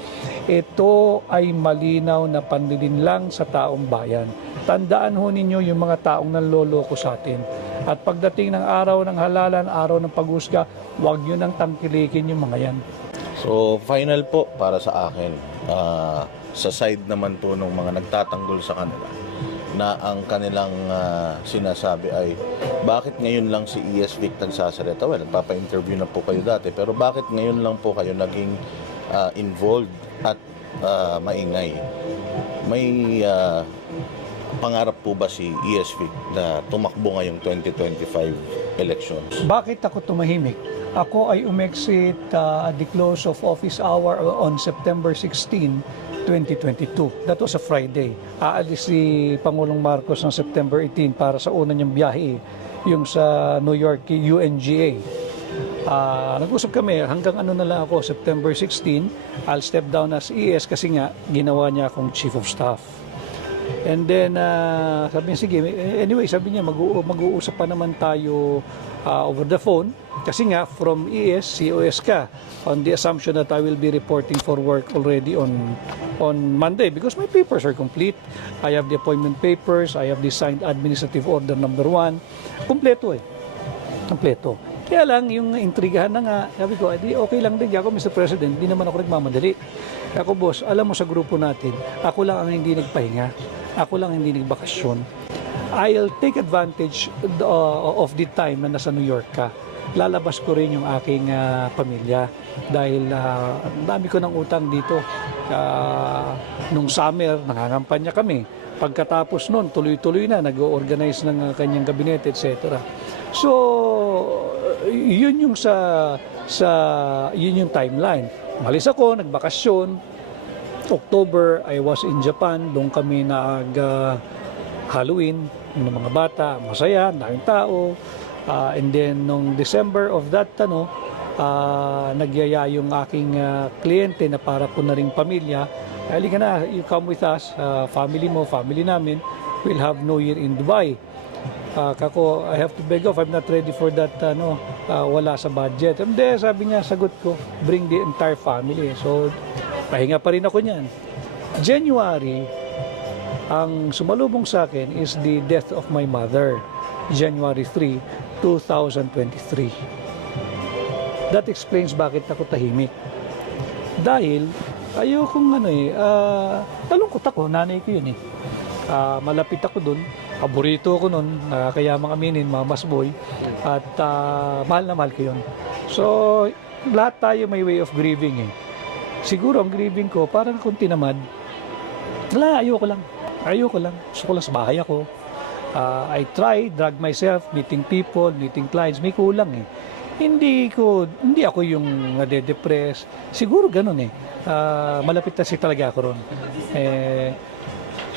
ito ay malinaw na panlilin lang sa taong bayan. Tandaan ho ninyo yung mga taong nanloloko sa atin. At pagdating ng araw ng halalan, araw ng paghusga, huwag nyo nang tangkilikin yung mga yan. So, final po para sa akin, sa side naman po ng mga nagtatanggol sa kanila, na ang kanilang sinasabi ay bakit ngayon lang si ES Vic nagsasalita? Well, nagpapa-interview na po kayo dati, pero bakit ngayon lang po kayo naging involved at maingay? May pangarap po ba si ES Vic na tumakbo ngayong 2025 elections? Bakit ako tumahimik? Ako ay umexit at the close of office hour on September 16, 2022. That was a Friday. Aalis si Pangulong Marcos ng September 18 para sa una niyang biyahe, yung sa New York UNGA. Nag-usap kami, hanggang ano na lang ako, September 16, I'll step down as ES kasi nga ginawa niya akong Chief of Staff. And then, sabi niya, sige, anyway, sabi niya, mag-uusap pa naman tayo over the phone. Kasi nga, from ES, COS ka, on the assumption that I will be reporting for work already on Monday because my papers are complete. I have the appointment papers, I have the signed administrative order number 1. Kompleto eh. Kompleto. Kaya lang, yung intrigahan na nga, sabi ko, di okay lang din ako, Mr. President, di naman ako nagmamadali. Ako, boss, alam mo sa grupo natin, ako lang ang hindi nagpahinga. Ako lang ang hindi nagbakasyon. I'll take advantage of the time na nasa New York ka. Lalabas ko rin yung aking pamilya dahil ang dami ko ng utang dito. Nung summer, nangangampanya kami. Pagkatapos nun, tuloy-tuloy na, nag-organize ng kanyang gabinete, etc. So, yun yung yun yung timeline. Malis ako, nagbakasyon. October, I was in Japan. Doon kami Halloween ng mga bata, masaya, daming tao. And then, nung December of that, nagyaya yung aking kliyente na para po na ring pamilya. Halika na, you come with us, family mo, family namin. We'll have New Year in Dubai. Kako, I have to beg off, I'm not ready for that, wala sa budget. Hindi, sabi niya, sagot ko, bring the entire family. So, pahinga pa rin ako niyan. January, ang sumalubong sa akin is the death of my mother, January 3, 2023. That explains bakit ako tahimik. Dahil, ayokong nalungkot ako, nanay ko yun eh. Malapit ako dun, paborito ko nun, nakakayamang aminin, mamas boy, at mahal na mahal ko yun. So, lahat tayo may way of grieving eh. Siguro ang grieving ko, parang kung tinamad, ayoko lang. Gusto ko lang sa bahay ako. I try, drag myself, meeting people, meeting clients, may kulang eh. Hindi ako yung nade-depress. Siguro ganun eh. Malapit na talaga ako ron.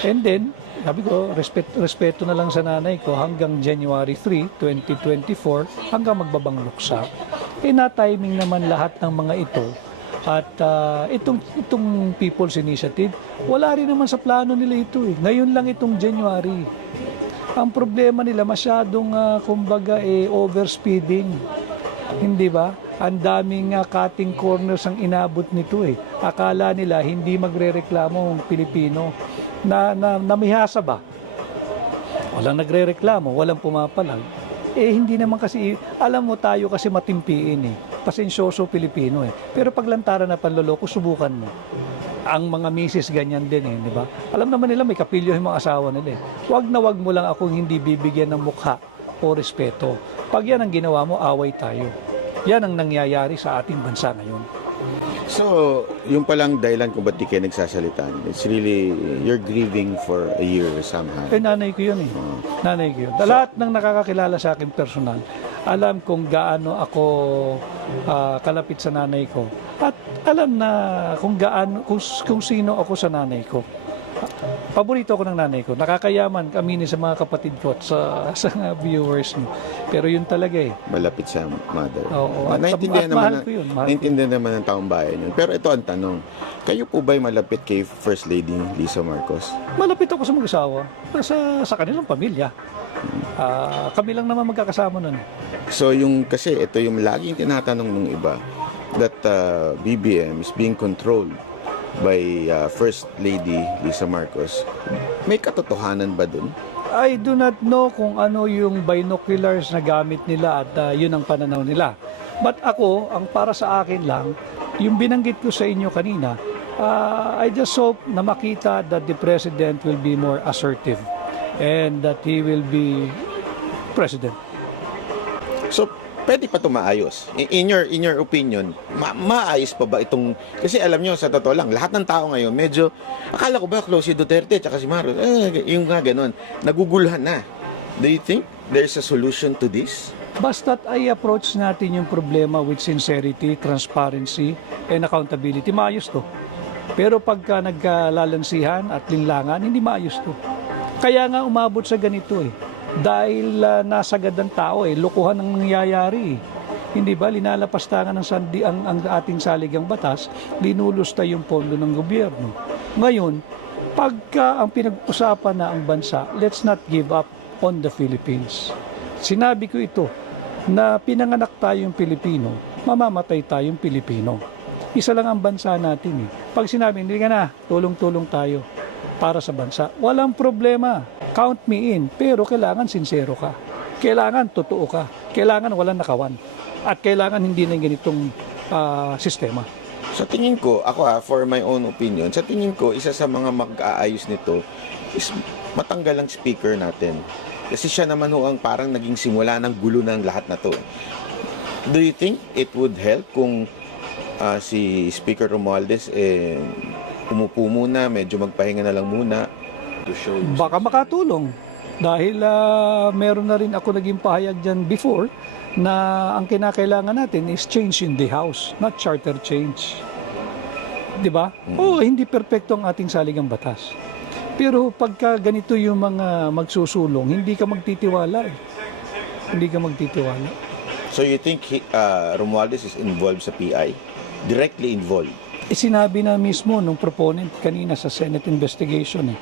And then, sabi ko, respeto na lang sa nanay ko hanggang January 3, 2024, hanggang magbabang luksa. Na-timing naman lahat ng mga ito. At itong People's Initiative, wala rin naman sa plano nila ito eh. Ngayon lang itong January. Ang problema nila masyadong overspeeding. Hindi ba? Ang daming cutting corners ang inabot nito eh. Akala nila hindi magrereklamo ang Pilipino. Namihasa ba? Walang nagrereklamo, walang pumapalag. Hindi naman kasi, alam mo tayo kasi matimpiin eh. Pasensyoso Pilipino eh. Pero paglantaran na panloloko, subukan mo. Ang mga misis ganyan din eh, di ba? Alam naman nila may kapilyo yung mga asawa nila eh. Wag mo lang akong hindi bibigyan ng mukha o respeto. Pag yan ang ginawa mo, away tayo. Yan ang nangyayari sa ating bansa ngayon. So, yung palang dahilan kung ba't di kayo nagsasalita, it's really, you're grieving for a year somehow. Nanay ko yun eh. Nanay ko yun. Lahat ng nakakakilala sa akin personal, alam kung gaano ako kalapit sa nanay ko. At alam na kung sino ako sa nanay ko. Paborito ako ng nanay ko. Nakakayaman kami sa mga kapatid ko at sa viewers niyo. Pero yun talaga eh. Malapit sa mother. Oo. Naintindihan mahal ko yun. Naintindihan naman ng taong bayan yun. Pero ito ang tanong, kayo po ba'y malapit kay First Lady Lisa Marcos? Malapit ako sa mag-asawa. Sa kanilang pamilya. Kami lang naman magkakasama nun. So kasi ito yung laging tinatanong ng iba, that BBM is being controlled by First Lady Lisa Marcos. May katotohanan ba dun? I do not know kung ano yung binoculars na gamit nila at yun ang pananaw nila. But ako, ang para sa akin lang, yung binanggit ko sa inyo kanina, I just hope na makita that the President will be more assertive and that he will be President. So, pwede pa ito maayos. In your opinion, maayos pa ba itong... Kasi alam nyo, sa totoo lang, lahat ng tao ngayon, medyo, akala ko ba, close si Duterte, tsaka si Marcos, yung nga ganun, nagugulhan na. Do you think there's a solution to this? Basta't ay approach natin yung problema with sincerity, transparency, and accountability, maayos to. Pero pagka nagkalalansihan at linlangan, hindi maayos to. Kaya nga umabot sa ganito eh. Dahil nasagad ng tao eh, lokohan ang nangyayari. Hindi ba, linalapastangan ang ating saligang batas, linulusta yung pondo ng gobyerno. Ngayon, pagka ang pinag-usapan na ang bansa, let's not give up on the Philippines. Sinabi ko ito, na pinanganak tayong Pilipino, mamamatay tayong Pilipino. Isa lang ang bansa natin eh. Pag sinabi, hindi ka na, tulong-tulong tayo para sa bansa. Walang problema. Count me in. Pero kailangan sincero ka. Kailangan totoo ka. Kailangan walang nakawan. At kailangan hindi na ganitong sistema. Sa tingin ko, for my own opinion, sa tingin ko, isa sa mga mag-aayos nito is matanggal ang speaker natin. Kasi siya naman ang parang naging simula ng gulo ng lahat na to. Do you think it would help kung si Speaker Romualdez umupo muna, medyo magpahinga na lang muna to show you? Baka makatulong. Dahil meron na rin ako naging pahayag dyan before na ang kinakailangan natin is change in the house, not charter change. Di ba? Oo, hindi perpekto ang ating saligang batas. Pero pagka ganito yung mga magsusulong, hindi ka magtitiwala eh. Hindi ka magtitiwala. So you think Romualdez is involved sa PI? Directly involved? Sinabi na mismo nung proponent kanina sa Senate investigation eh.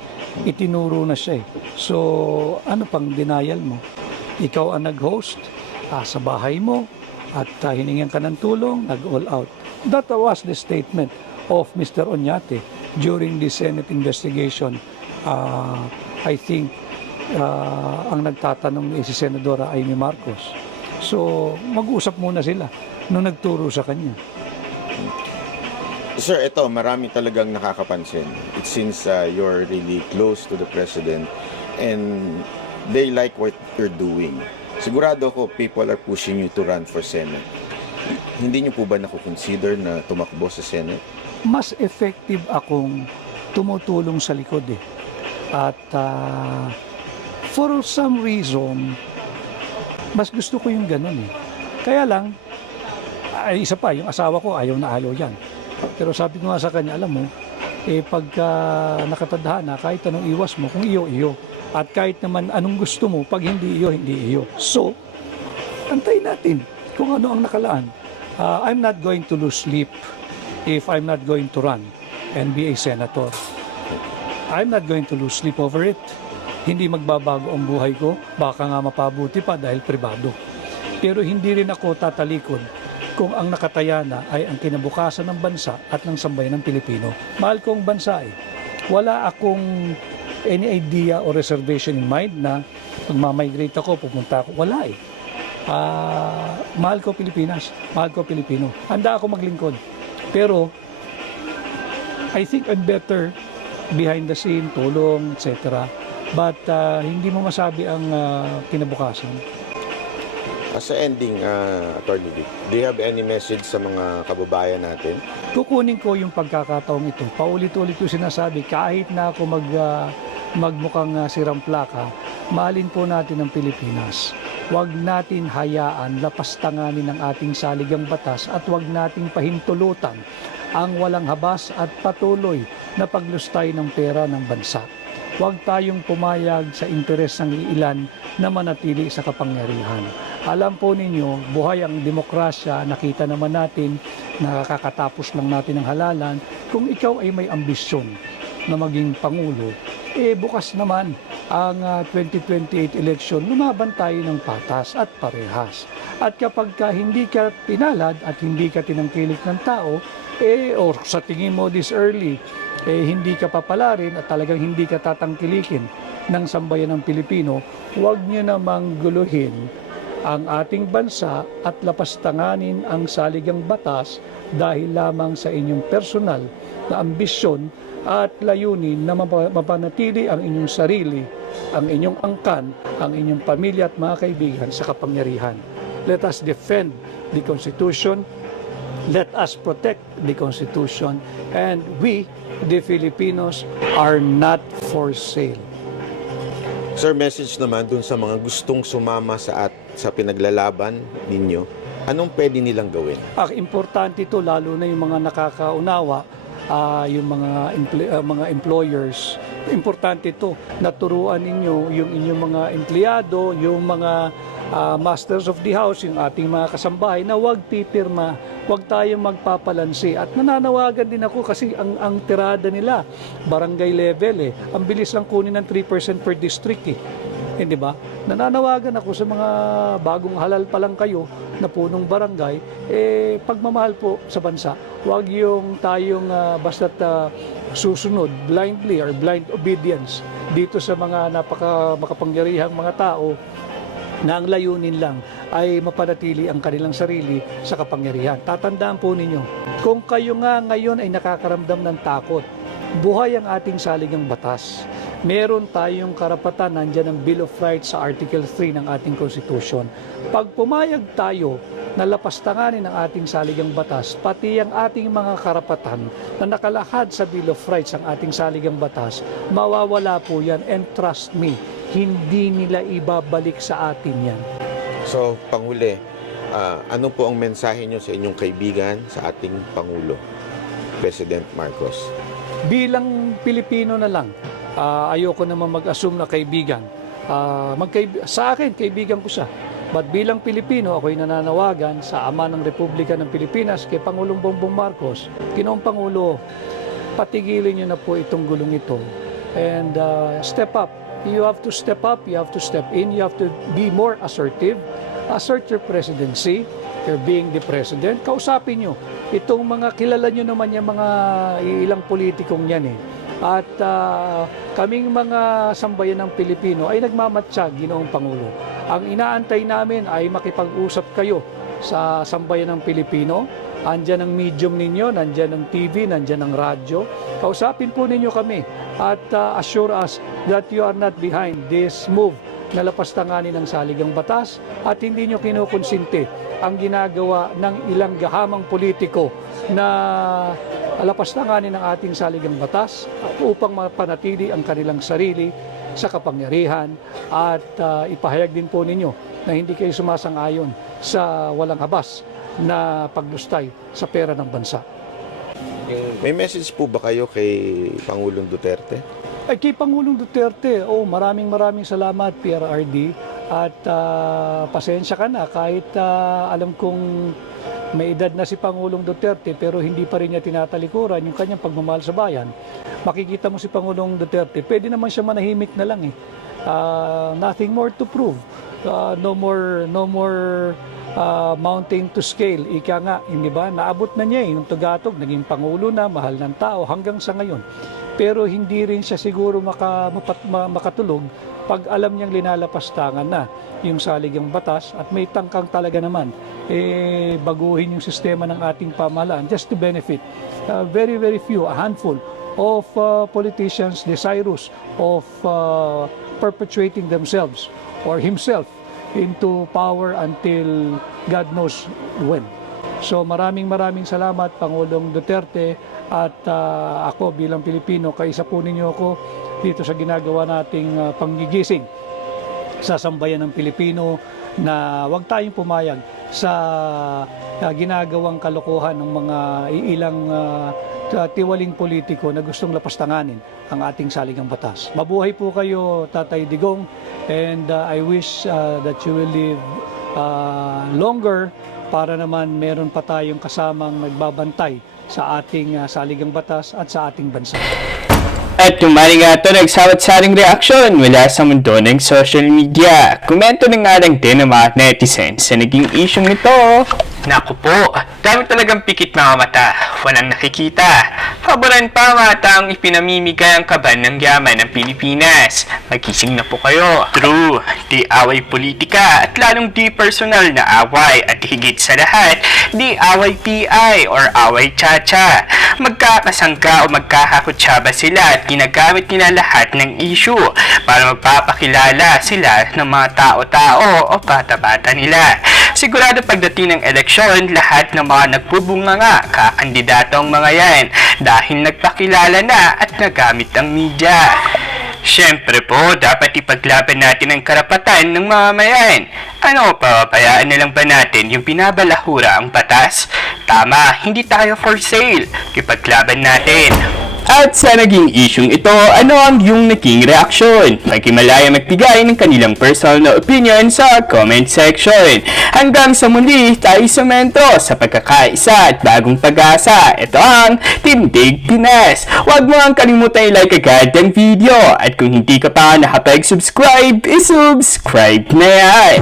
Itinuro na siya eh. So ano pang denial mo? Ikaw ang nag-host sa bahay mo at hiningan ka ng tulong, nag-all out. That was the statement of Mr. Oñate during the Senate investigation. I think ang nagtatanong si Senadora Amy Marcos. So mag-usap muna sila nung nagturo sa kanya. Sir, ito, marami talagang nakakapansin. It seems you're really close to the President and they like what you're doing. Sigurado ko, people are pushing you to run for Senate. Hindi niyo po ba nakukonsider na tumakbo sa Senate? Mas effective akong tumutulong sa likod eh. At for some reason, mas gusto ko yung ganun eh. Kaya lang, isa pa, yung asawa ko ayaw na ayaw yan. Pero sabi ko nga sa kanya, alam mo, pagka nakatadhana, kahit anong iwas mo, kung iyo, iyo. At kahit naman anong gusto mo, pag hindi iyo, hindi iyo. So, antayin natin kung ano ang nakalaan. I'm not going to lose sleep if I'm not going to run and be a senator. I'm not going to lose sleep over it. Hindi magbabago ang buhay ko, baka nga mapabuti pa dahil pribado. Pero hindi rin ako tatalikod kung ang nakataya na ay ang kinabukasan ng bansa at ng sambayan ng Pilipino. Mahal ko ang bansa eh. Wala akong any idea or reservation in mind na magmamigrate ako, pupunta ako. Wala eh. Mahal ko Pilipinas, mahal ko Pilipino. Handa ako maglingkod. Pero I think I'm better behind the scene, tulong, etc. But hindi mo masabi ang kinabukasan. Sa ending, Attorney Vic, do you have any message sa mga kababayan natin? Kukunin ko yung pagkakataong ito. Paulit-ulit ko sinasabi, kahit na ako magmukhang sirang plaka, mahalin po natin ang Pilipinas. Huwag natin hayaan lapastanganin ang ating saligang batas at huwag nating pahintulutan ang walang habas at patuloy na paglustay ng pera ng bansa. Huwag tayong pumayag sa interes ng ilan na manatili sa kapangyarihan. Alam po ninyo, buhay ang demokrasya, nakita naman natin, nakakatapos lang natin ang halalan. Kung ikaw ay may ambisyon na maging Pangulo, bukas naman ang 2028 election, lumaban tayo ng patas at parehas. At kapag hindi ka pinalad at hindi ka tinangkilik ng tao, or sa tingin mo this early, hindi ka papalarin at talagang hindi ka tatangkilikin ng sambayan ng Pilipino, huwag niyo namang guluhin ang ating bansa at lapastanganin ang saligang batas dahil lamang sa inyong personal na ambisyon at layunin na mapanatili ang inyong sarili, ang inyong angkan, ang inyong pamilya at mga kaibigan sa kapangyarihan. Let us defend the Constitution. Let us protect the Constitution. And we, the Filipinos, are not for sale. Sir, message naman dun sa mga gustong sumama sa pinaglalaban ninyo, anong pwede nilang gawin? Importante ito, lalo na yung mga nakakaunawa, yung mga employers. Importante ito, naturuan ninyo yung inyong mga empleyado, yung mga masters of the house, yung ating mga kasambahay, na huwag pipirma, huwag tayong magpapalansi. At nananawagan din ako kasi ang tirada nila, barangay level ang bilis lang kunin ng 3% per district Hindi ba? Nananawagan ako sa mga bagong halal pa lang kayo na punong barangay, pagmamahal po sa bansa. Huwag yung tayong basta't susunod blindly or blind obedience dito sa mga makapangyarihang mga tao na ang layunin lang ay mapanatili ang kanilang sarili sa kapangyarihan. Tatandaan po ninyo, kung kayo nga ngayon ay nakakaramdam ng takot, buhay ang ating saligang batas. Meron tayong karapatan, nandyan ang Bill of Rights sa Article 3 ng ating Constitution. Pag pumayag tayo na lapastanganin ang ating saligang batas, pati ang ating mga karapatan na nakalahad sa Bill of Rights ang ating saligang batas, mawawala po yan, and trust me, hindi nila ibabalik sa atin yan. So, Panghuli, ano po ang mensahe nyo sa inyong kaibigan, sa ating Pangulo, President Marcos? Bilang Pilipino na lang, ayoko naman mag-assume na kaibigan. Sa akin, kaibigan ko siya. But bilang Pilipino, ako'y nananawagan sa Ama ng Republika ng Pilipinas, kay Pangulong Bongbong Marcos, Ginoong Pangulo, patigilin niyo na po itong gulong ito. And step up. You have to step up, you have to step in, you have to be more assertive. Assert your presidency, you're being the president. Kausapin nyo. Itong mga, kilala nyo naman yung mga ilang politikong yan eh. At kaming mga sambayan ng Pilipino ay nagmamatsyag, Ginoong Pangulo. Ang inaantay namin ay makipag-usap kayo sa sambayan ng Pilipino. Andyan ang medium ninyo, nandyan ang TV, nandyan ang radyo. Kausapin po ninyo kami at assure us that you are not behind this move na lapastanganin ng saligang batas at hindi nyo kinukonsinte ang ginagawa ng ilang gahamang politiko na lapastanganin ng ating saligang batas upang mapanatili ang kanilang sarili sa kapangyarihan at ipahayag din po ninyo na hindi kayo sumasang-ayon sa walang habas na paglustay sa pera ng bansa. May message po ba kayo kay Pangulong Duterte? Ay, kay Pangulong Duterte, maraming salamat, PRRD. At pasensya ka na kahit alam kong may edad na si Pangulong Duterte pero hindi pa rin niya tinatalikuran yung kanyang pagmamahal sa bayan. Makikita mo si Pangulong Duterte, pwede naman siya manahimik na lang eh. Nothing more to prove. No more mountain to scale. Ika nga, hindi ba? Naabot na niya yung tugatog, naging Pangulo na, mahal ng tao hanggang sa ngayon. Pero hindi rin siya siguro makatulog pag alam niyang linalapastangan na yung saligang batas at may tangkang talaga naman baguhin yung sistema ng ating pamahalaan just to benefit very few, a handful of politicians desirous of perpetuating themselves or himself into power until God knows when. So maraming salamat Pangulong Duterte at ako bilang Pilipino, kaisa po ninyo ako dito sa ginagawa nating panggigising sa sambayan ng Pilipino na huwag tayong pumayag sa ginagawang kalokohan ng mga ilang tiwaling politiko na gustong lapastanganin ang ating saligang batas. Mabuhay po kayo, Tatay Digong, and I wish that you will live longer para naman meron pa tayong kasamang nagbabantay sa ating saligang batas at sa ating bansa. At yung mali nga ito, nagsawat-saring reaksyon mula sa mundo ng social media. Komento na nga lang din ng mga netizens sa naging issue nito. Naku po, dami talagang pikit mga mata, walang nakikita. Paboran pa mata ang ipinamimigay ang kaban ng yaman ng Pilipinas. Magising na po kayo. True, di away politika at lalong di personal na away at higit sa lahat, di away PI or away chacha. Magkakasangka o magkakakutsaba sila at ginagamit nila lahat ng issue para magpapakilala sila ng mga tao-tao o bata-bata nila. Sigurado pagdating ng eleksyon, lahat ng mga nagbubunga nga kakandidato ang mga yan dahil nagpakilala na at nagamit ang media. Siyempre po, dapat ipaglaban natin ang karapatan ng mamamayan. Ano, papabayaan na lang ba natin yung binabalahura ang batas? Tama, hindi tayo for sale. Ipaglaban natin. At sa naging isyung ito, ano ang iyong naging reaksyon? Maghimalaya magbigay ng kanilang personal na opinion sa comment section. Hanggang sa muli, tayo sumento sa pagkakaisa at bagong pag-asa. Ito ang Tindig Pinas. Huwag mo ang kalimutan i-like agad ang video. At kung hindi ka pa nakapag-subscribe, isubscribe na yan.